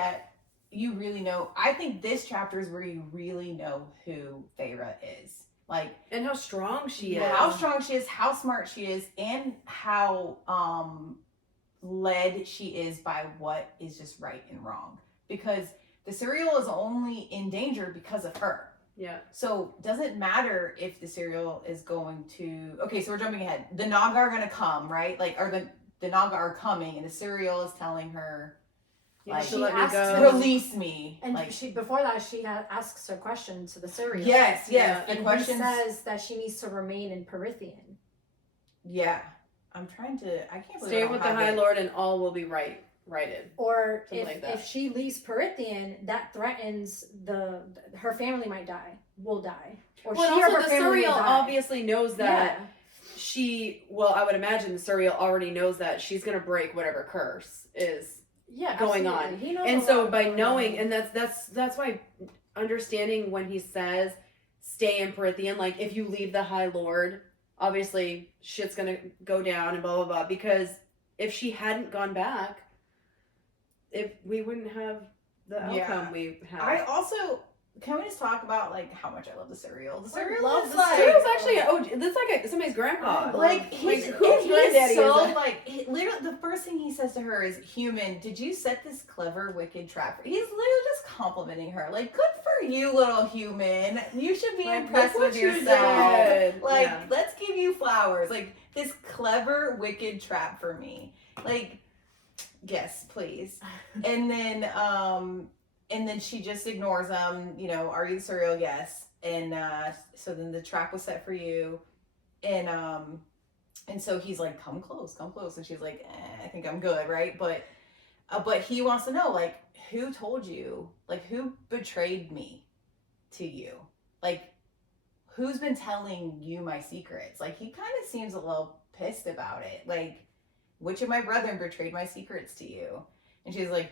know. I think this chapter is where you really know who Feyre is. Like, And how strong she is. how strong she is, how smart she is, and how led she is by what is just right and wrong. Because the Suriel is only in danger because of her. Yeah. So doesn't matter if the Suriel is going to. Okay, so we're jumping ahead. The Naga are gonna come, right? Like, or the Naga are coming, and the Suriel is telling her, You like, have to let me asks go. him- release me. And like, before that, she asks a question to the Suriel. yes, Yeah, the And questions. he says that she needs to remain in Perithian. Yeah, I'm trying to. I can't believe I Stay don't with the have High it. Lord and all will be righted. Or Something like that. if she leaves Perithian, that threatens her family might die, will die. Or Well, she or also her the family Suriel will die. obviously knows that Yeah. I would imagine the Suriel already knows that she's gonna break whatever curse is. Yeah, going absolutely. on. He knows And a so lot by going knowing, on. and that's why understanding when he says stay in Perithian, like if you leave the High Lord, obviously shit's gonna go down and blah blah blah. Because if she hadn't gone back, we wouldn't have the Yeah. outcome we have. I also can we just talk about like how much I love the Suriel? The I Suriel love is the like. Suriel's actually that's like somebody's grandpa. Like he's Like, and whose granddaddy he's so is it? like literally the first thing he says to her is, "Human, did you set this clever wicked trap?" He's literally just complimenting her, like, "Good for you, little human. You should be Like, impressed look with what you yourself. did." Like, Yeah. let's give you flowers. Like this clever wicked trap for me. Like, yes, please." And then she just ignores him. You know, are you the Suriel? Yes. And so then the trap was set for you, and so he's like, come close, and she's like, I think I'm good, right? But he wants to know, like, who told you, like, who betrayed me to you, like, who's been telling you my secrets? Like, he kind of seems a little pissed about it, like, which of my brethren betrayed my secrets to you? And she's like,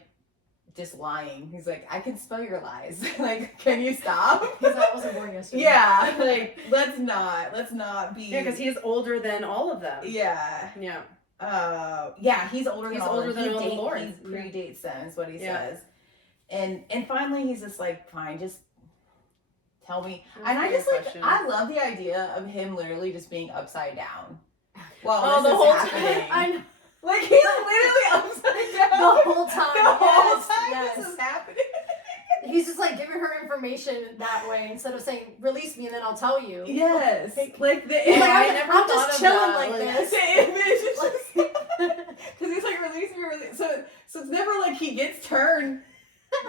just lying. He's like, I can smell your lies. Like, can you stop? Because I wasn't born yesterday. Yeah, like let's not be. Yeah, because he's older than all of them. Yeah. Yeah. He's older than He's all older of them. than all the He lords. predates them, is what he Yeah. says. And finally he's just like, fine, just tell me. Ask And I me just your like questions. I love the idea of him literally just being upside down while Oh, this the is whole happening. time. I know. Like he's literally upside down The whole time. The whole Yes, time yes. this is happening. He's just like giving her information that way instead of saying, release me and then I'll tell you. Yes. Like the Like, I I'm, never I'm thought just of chilling that, like like- this. the image is just because he's like release me. So it's never like he gets turned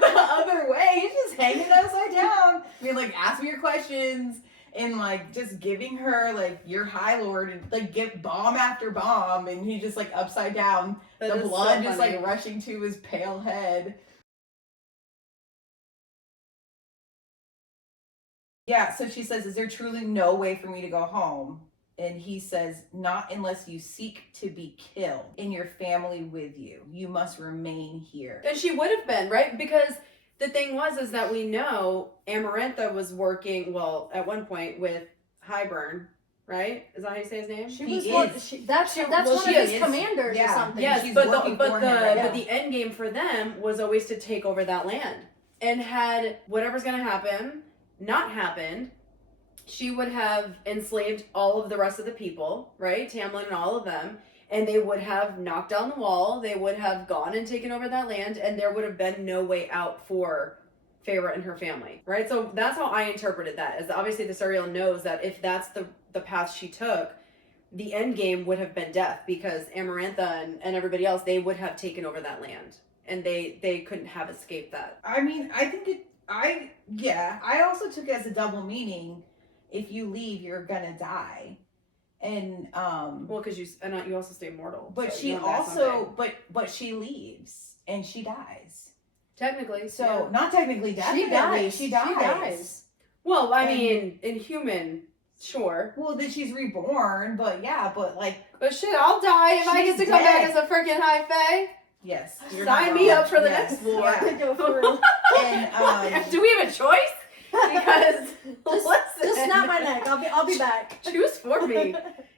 the other way. He's just hanging upside down. I mean, like, ask me your questions and like just giving her like your High Lord and like give bomb after bomb, and he's just like upside down. That The is blood so just funny. like rushing to his pale head. Yeah, so she says, is there truly no way for me to go home? And he says, not unless you seek to be killed and your family with you. You must remain here. And she would have been, right? Because the thing is that we know Amarantha was working, well, at one point with Highburn, right? Is that how you say his name? She He was is. one, that's well, one she of his is. commanders Yeah. or something. Yes, She's but working for him right now. the end game for them was always to take over that land. And had whatever's gonna happen not happened, she would have enslaved all of the rest of the people, right? Tamlin and all of them, and they would have knocked down the wall, they would have gone and taken over that land, and there would have been no way out for Feyre and her family, right? So that's how I interpreted that, is that obviously the Suriel knows that if that's the path she took, the end game would have been death, because Amarantha and everybody else, they would have taken over that land, and they couldn't have escaped that. I mean, I think I also took it as a double meaning. If you leave, you're gonna die. And Well, because you also stay mortal. but so she you'll die also someday. but she leaves and she dies. technically, So yeah. not technically, definitely she dies. Well, I And- mean, in human, sure, Well, then she's reborn, but yeah, but like but shit, I'll die if I get She's to come back dead. as a freaking high fae. yes, you're Sign not me wrong. up for the Yes, next war. yeah. Go through. And Do we have a choice? Because Just snap my neck. I'll be back. choose for me.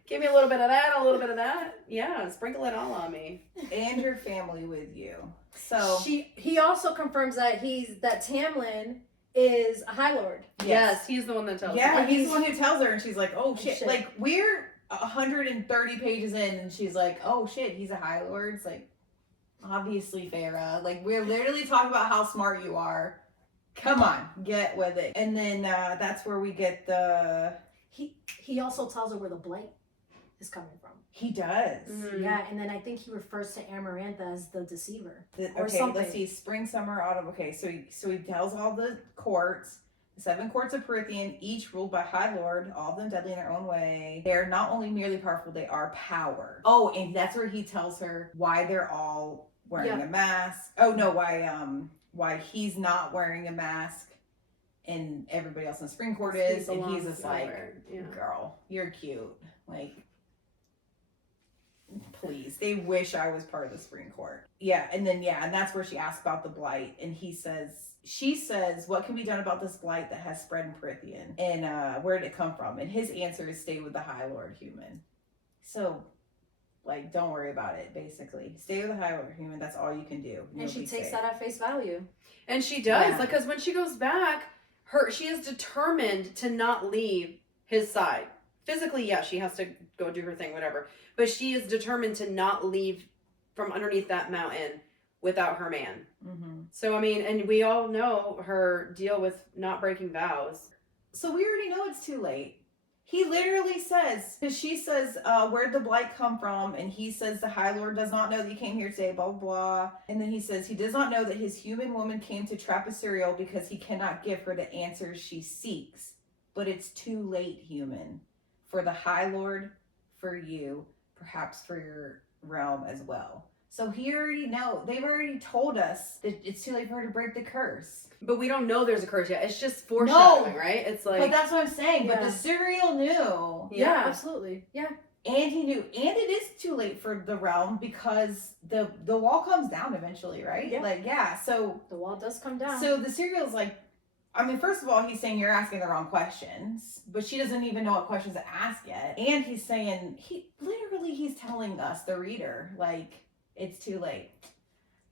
Give me a little bit of that, a little bit of that. Yeah, sprinkle it all on me. and your family with you. So He also confirms that Tamlin is a High Lord. Yes, he's the one that tells Yeah, me. he's the one who tells her, and she's like, "Oh shit!" shit. Like we're 130 pages in, and she's like, "Oh shit, he's a High Lord." It's like, Obviously, Feyre. Like, we're literally talking about how smart you are. Come on, get with it. And then that's where we get the... He also tells her where the blight is coming from. He does. Yeah, and then I think he refers to Amarantha as the deceiver. Okay, something. let's see. Spring, summer, autumn. Okay, so he tells all the courts, the 7 courts of Prythian, each ruled by High Lord, all of them deadly in their own way. They're not only merely powerful, they are power. Oh, and that's where he tells her why they're all wearing a mask. Oh no, why he's not wearing a mask and everybody else in the Spring Court is, and he's just like, girl, you're cute. Like, please, they wish I was part of the Spring Court. Yeah, and that's where she asks about the blight, and she says, what can be done about this blight that has spread in Prythian? And where did it come from? And his answer is stay with the High Lord human. So, like, don't worry about it, basically. Stay with the High Lord human, that's all you can do. And she takes that at face value. And she does, Yeah. because when she goes back, she is determined to not leave his side. Physically, yeah, she has to go do her thing, whatever. But she is determined to not leave from underneath that mountain without her man. Mm-hmm. So, I mean, and we all know her deal with not breaking vows. So we already know it's too late. He literally says, because she says, where'd the blight come from? And he says, the High Lord does not know that you came here today, blah, blah, blah. And then he says, he does not know that his human woman came to trap a Suriel because he cannot give her the answers she seeks. But it's too late, human. For the High Lord, for you, perhaps for your realm as well. So he already they've already told us that it's too late for her to break the curse. But we don't know there's a curse yet. It's just foreshadowing, right? It's like... But that's what I'm saying. Yeah. But the Suriel knew. Yeah, absolutely. Yeah. And he knew. And it is too late for the realm because the wall comes down eventually, right? Yeah. So The wall does come down. So the Suriel's like, I mean, first of all, he's saying you're asking the wrong questions, but she doesn't even know what questions to ask yet. And he's saying, he's telling us, the reader, like, it's too late.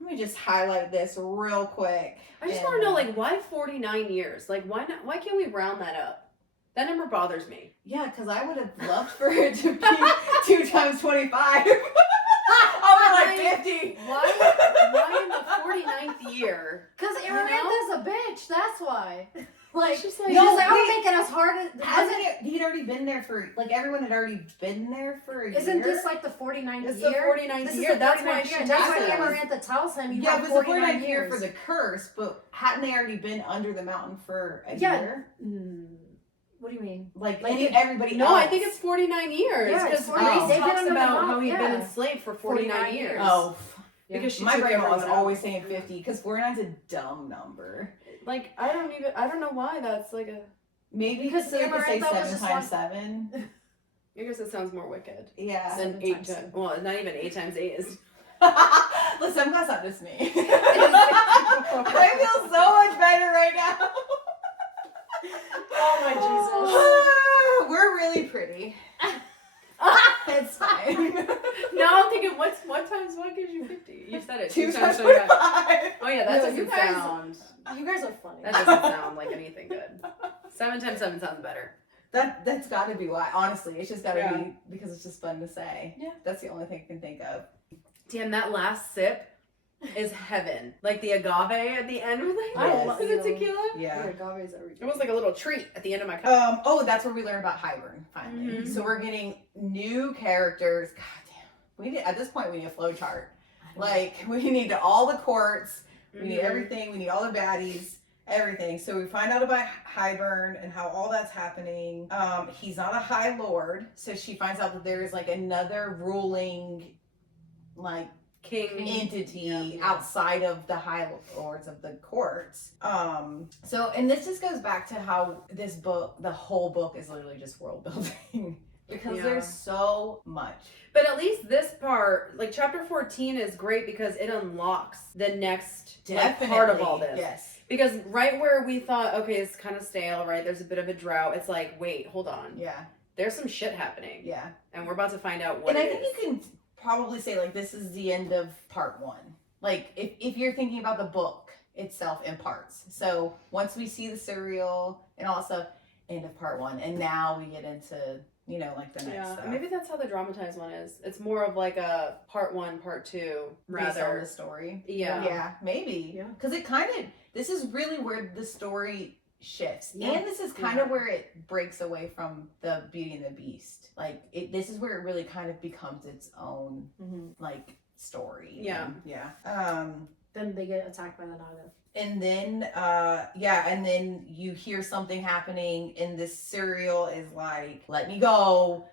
Let me just highlight this real quick. I just want to know, like, why 49 years? Like, why not? Why can't we round that up? That number bothers me. Yeah, because I would have loved for it to be 2 times 25. Oh, like 50. Why in the 49th year? Because Amarantha's a bitch, that's why. Like, It's just she's like- like, No, I'm wait. making us hard. He'd already been there for, like, everyone had already been there for a year. Isn't this like the 49th It's year? the 49th This is year. the That's 49th why year, she and that's why does it. Amarantha tells him you Yeah, have it was the 49 49th year years. for the curse, but hadn't they already been under the mountain for a Yeah. year? What do you mean? Like everybody No, else. I think it's 49 years. Yeah, it's Because 49. Grace They've been talks under the about mountain, how he'd been yeah. enslaved for 49 years. Oh, Because she my took grandma was everyone always out. saying 50 because 49's a dumb number. Like, I don't know why that's like a... Maybe Because so they could say Amarantha was 7 just times one- 7. I guess it sounds more wicked Yeah. than 7 8 times times. 7. Well, not even 8 times 8 is... Listen, I'm glad it's not just me. I feel so much better right now. Oh my Jesus. We're really pretty. It's fine. Now I'm thinking, what times 1 gives you 50? You said it. 2 times times 25. 25. Oh yeah, that No, doesn't you guys- sound... You guys are funny. That doesn't sound like anything good. 7 times 7 sounds better. That's got to be why. Honestly, it's just got to Yeah. be because it's just fun to say. Yeah. That's the only thing I can think of. Damn, that last sip is heaven. Like the agave at the end with I like, love with the you. tequila. Yeah. agave's everything. It was like a little treat at the end of my cup. Oh, that's where we learn about Hybern finally. Mhm. So we're getting new characters. God damn. We need at this point we need a flow chart. Like we need all the courts. We need Mhm. everything. We need all the baddies. Everything. So we find out about Hybern and how all that's happening. He's not a High Lord, so she finds out that there is like another ruling, like King. entity Yeah. outside of the High Lords of the courts. So and this just goes back to how this book, the whole book, is literally just world building because Yeah. there's so much. But at least this part, like chapter 14 is great because it unlocks the next like, part of all this. Yes. Because right where we thought, okay, it's kind of stale, right? There's a bit of a drought. It's like, wait, hold on. Yeah. There's some shit happening. Yeah. And we're about to find out what And I it think is. you can probably say like this is the end of part 1. Like if you're thinking about the book itself in parts. So once we see the Suriel and all that stuff, end of part 1. And now we get into you know, like the next Yeah, stuff. maybe that's how the dramatized one is. It's more of like a part 1, part 2, Based on rather. the story. Yeah. Yeah, maybe. Yeah. Because it kind of, this is really where the story shifts. Yeah. And this is kind of where it breaks away from the Beauty and the Beast. Like, this is where it really kind of becomes its own, like, story. Yeah. Yeah. Then they get attacked by the Naga. And then, and then you hear something happening, and this Suriel is like, let me go,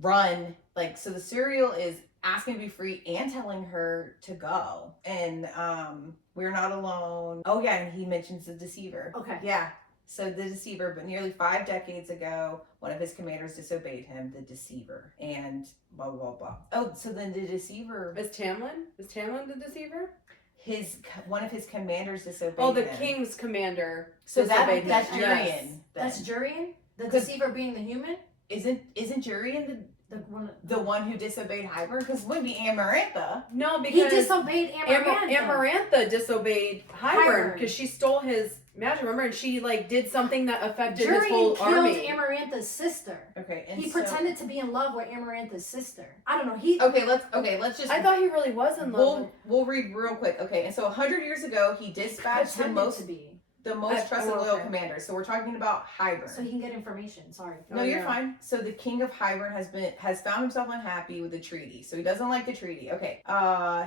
run. Like, so the Suriel is asking to be free and telling her to go. And we're not alone. Oh, yeah, and he mentions the Deceiver. Okay. Yeah. So the Deceiver, but nearly 5 decades ago, one of his commanders disobeyed him, the Deceiver, and blah, blah, blah, blah. Oh, so then the Deceiver... Is Tamlin the Deceiver? One of his commanders disobeyed him. Oh, the king's commander. So disobeyed him. that's Yes. Jurian. That's Jurian? The 'Cause- Deceiver being the human? Isn't Jurian The the one who disobeyed Hybern? Because it wouldn't be Amarantha. No, He because disobeyed Amarantha. Amarantha disobeyed Hybern Hybern. because she stole his magic. Remember, and she like did something that affected his Jurian whole killed army. Amarantha's sister. Okay, and He so- pretended to be in love with Amarantha's sister. I don't know. Let's just. I thought he really was in love. We'll read real quick. Okay, and so 100 years ago, he dispatched the Pretended most to be. trusted Oh, loyal okay. commanders. So we're talking about Hybern. So he can get information. Sorry. No, Oh, you're yeah. fine. So the king of Hybern has found himself unhappy with the treaty. So he doesn't like the treaty. Okay.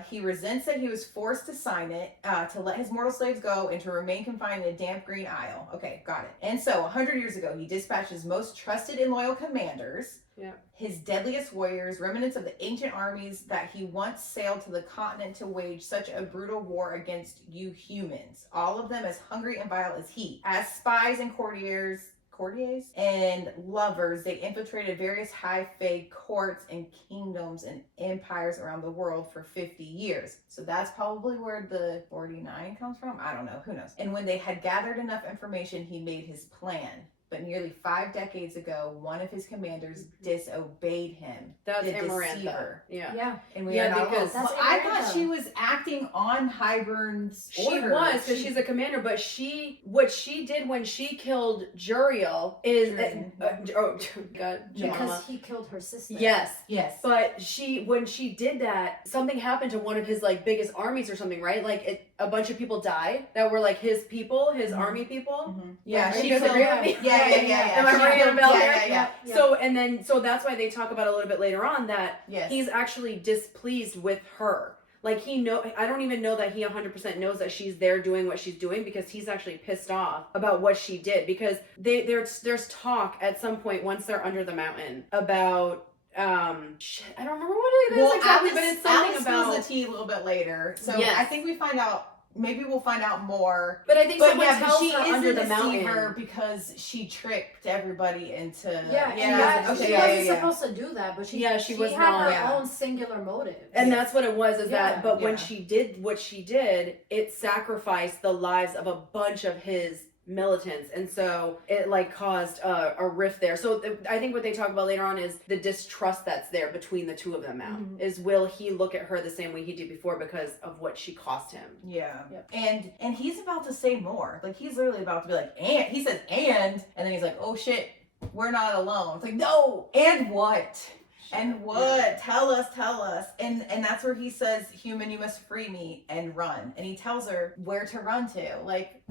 He resents that he was forced to sign it, to let his mortal slaves go and to remain confined in a damp green isle. Okay, got it. And so 100 years ago, he dispatched his most trusted and loyal commanders. Yeah. His deadliest warriors, remnants of the ancient armies that he once sailed to the continent to wage such a brutal war against you humans. All of them as hungry and vile as he. As spies and courtiers and lovers, they infiltrated various high fae courts and kingdoms and empires around the world for 50 years. So that's probably where the 49 comes from. I don't know. Who knows? And when they had gathered enough information, he made his plan. But nearly 5 decades ago, one of his commanders disobeyed him. That's the Amarantha. Deceiver. Yeah. Yeah. And we Yeah, are not because alone. that's Well, I Amarantha. thought she was acting on Hybern's She orders. was because she's a commander, but what she did when she killed Juriel is Jurian. God, Yeah. Because Mama. he killed her sister. Yes. Yes. But when she did that, something happened to one of his like biggest armies or something, right? Like a bunch of people died that were like his people, his Mhm. army people. Yeah, Right? she You guys killed. agree with me? Yeah. Am I She ringing a killed- bell yeah, here? yeah. Yeah. So that's why they talk about a little bit later on that Yes. he's actually displeased with her. Like I don't even know that he 100% knows that she's there doing what she's doing because he's actually pissed off about what she did because there's talk at some point once they're under the mountain about I don't remember what it is exactly, but it's something Alice about. spills the tea a little bit later. So Yes. I think we find out. Maybe we'll find out more. But I think But someone yeah, but tells she her is under the the deceiver mountain. because she tricked everybody into. Yeah, yeah. she Okay, wasn't yeah. supposed to do that, but she was had not. her Yeah. own singular motive. And that's what it was, is Yeah. that, but when Yeah. she did what she did, it sacrificed the lives of a bunch of his militants. And so it like caused a rift there. So I think what they talk about later on is the distrust that's there between the two of them now. Mhm. Is will he look at her the same way he did before because of what she cost him? Yeah. Yep. And he's about to say more. Like he's literally about to be like, and he says, and then he's like, oh shit, we're not alone. It's like, no, and what? And what? Tell us. And that's where he says, human, you must free me and run. And he tells her where to run to. Like,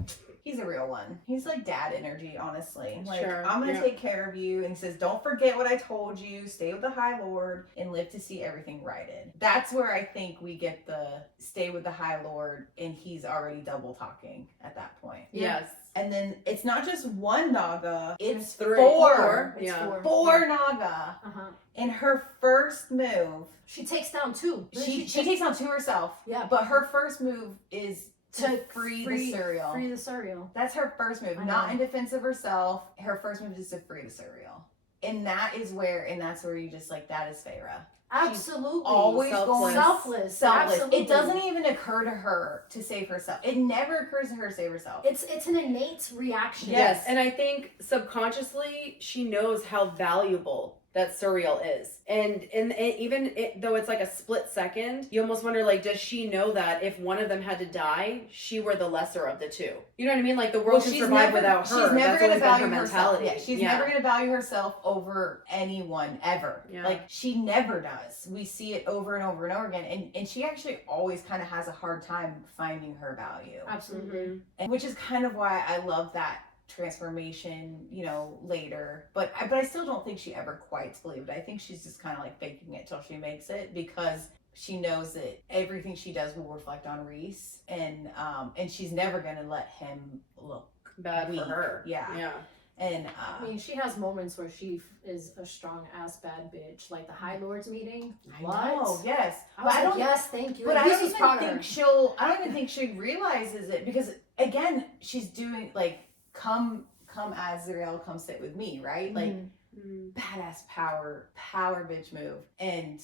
he's a real one. He's like dad energy, honestly. Like, Sure, I'm gonna yeah. take care of you. And he says, don't forget what I told you. Stay with the High Lord and live to see everything righted. That's where I think we get the stay with the High Lord, and he's already double talking at that point. Yeah. Yes. And then it's not just one Naga, it's Three. four. It's Yeah. Four Naga. Uh-huh. In her first move, She takes down 2. she takes on 2 herself. Yeah. But her first move is to To free the Suriel. Free the Suriel. That's her first move. I Not know. in defense of herself. Her first move is to free the Suriel. And that's where you just like, that is Feyre. Absolutely. Always Selfless. going Selfless. selfless. Absolutely. It doesn't even occur to her to save herself. It never occurs to her to save herself. It's an innate reaction. Yes. Yes. And I think subconsciously she knows how valuable that Suriel is. And even though it's like a split second, you almost wonder, like, does she know that if one of them had to die, she were the lesser of the two? You know what I mean? Like, the world can survive without her. She's never That's going to always been value her herself. mentality. Yeah, she's never going to value herself over anyone ever. Yeah. Like, she never does. We see it over and over and over again. And she actually always kind of has a hard time finding her value. Absolutely. And which is kind of why I love that transformation, you know, later. But I still don't think she ever quite believed it. I think she's just kind of like faking it till she makes it, because she knows that everything she does will reflect on Reese, and she's never gonna let him look Bad weak. for her. Yeah. And I mean, she has moments where she is a strong ass bad bitch, like the High Lords meeting. I know, yes. I was But like, yes, thank you. But At I least don't he's even proud of think her. I don't even think she realizes it, because again, she's doing like, come as Suriel, come sit with me, right? Like, badass power bitch move. And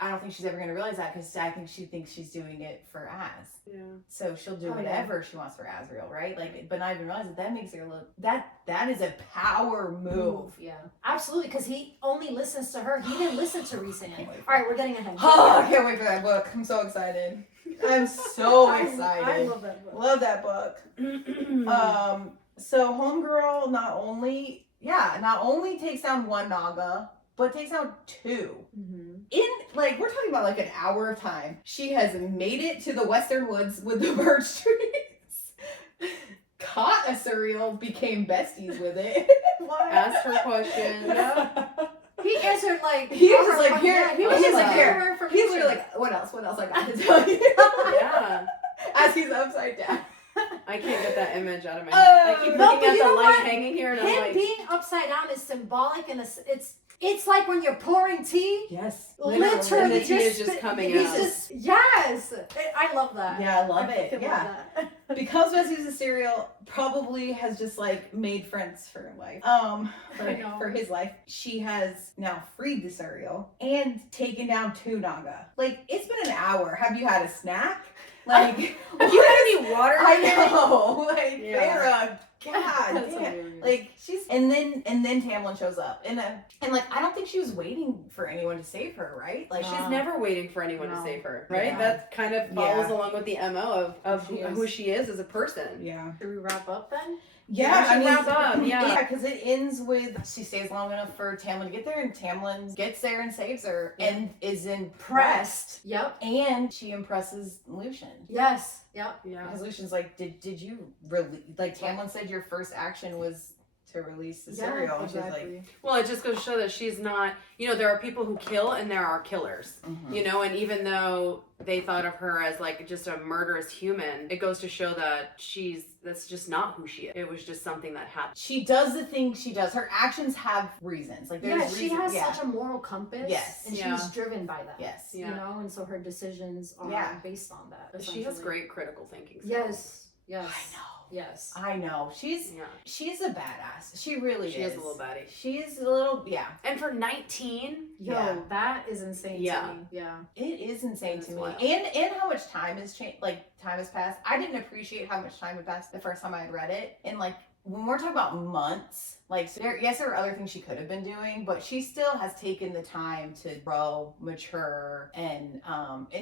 I don't think she's ever going to realize that, because I think she thinks she's doing it for Az. Yeah. So she'll do Oh, whatever she wants for Azriel, right? Like, but not even realize that makes her look, that is a power move. Yeah, absolutely. Because he only listens to her. He didn't listen to Reese. All right, we're getting ahead. Oh, I can't wait for that book. I'm so excited. I'm so excited. I love that book. Love that book. So Homegirl not only takes down one Naga, but takes down two. In, like, we're talking about like an hour of time. She has made it to the Western Woods with the birch trees, caught a Suriel, became besties with it. Asked her questions. He answered like He was all just her like, here. He was He's just like, like, here. here. For He's literally like, what else I got to tell you? Yeah. As he's upside down. I can't get that image out of my head. I keep No, looking but at you the know light what? hanging here, and I'm him like, being upside down is symbolic, and it's like when you're pouring tea. Yes. Literally, And the tea you're is just coming he's out. Just, yes, I love that. Yeah, I love I it. fucking Yeah. love that. Because Bessie's a Suriel, probably has just like made friends for life. I know. For his life. She has now freed the Suriel and taken down two Naga. Like, it's been an hour. Have you had a snack? Like, have you had any water? I know. Like, Yeah. Feyre, God That's damn. hilarious. Like, and then Tamlin shows up. And like, I don't think she was waiting for anyone to save her, right? Like, She's never waiting for anyone to No. save her, right? Yeah. That kind of follows Yeah. along with the MO of who she is as a person. yeah. Should we wrap up then? Yeah, I mean, wrap up, yeah. because it ends with she stays long enough for Tamlin to get there, and Tamlin gets there and saves her, and is impressed. Yep. And she impresses Lucian. Yes. Yep. Yeah. Because Lucian's like, did you release? Like, Tamlin said your first action was to release the Suriel. And she's like, Well, it just goes to show that she's not, there are people who kill and there are killers, and even though they thought of her as like just a murderous human, it goes to show that that's just not who she is. It was just something that happened. she does the things she does. Her actions have reasons. Like, there's she reasons. has such a moral compass. Yes. And Yeah. she's driven by that. Yes. Yeah. And so her decisions are Yeah. based on that. She has essentially. great critical thinking skills. Yes. Yes. I know. Yes. I know. She's a badass. She really She is a little baddie. She's a little, And for 19, Yo, that is insane Yeah. to me. Yeah. It is insane It's to me. wild. And how much time has changed, like, time has passed. I didn't appreciate how much time had passed the first time I had read it. And, like, when we're talking about months, like, there were other things she could have been doing, but she still has taken the time to grow, mature, and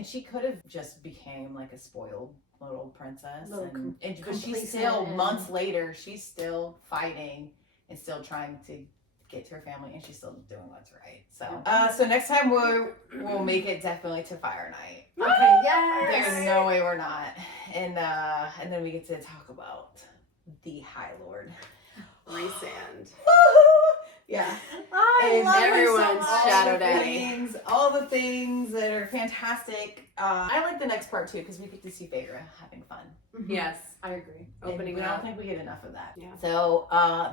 she could have just became, like, a spoiled little princess. But she's still, months later, she's still fighting and still trying to get to her family, and she's still doing what's right. So next time we'll make it definitely to Fire Night. Okay. Yes. There's no way we're not. And then we get to talk about the High Lord. Rhysand. Yeah. I And love her so everyone's much. shadow daddy. All the things that are fantastic. I like the next part too, because we get to see Feyre having fun. Mhm. Yes. I agree. Opening and I up. don't think we get enough of that. Yeah. So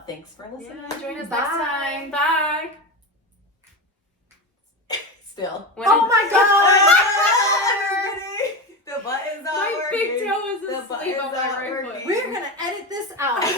thanks for listening. Yeah, join us Bye. next time. Bye. Still. Oh my god! The button's not My working. big toe is The asleep on buttons my aren't right foot. working. We're gonna edit this out.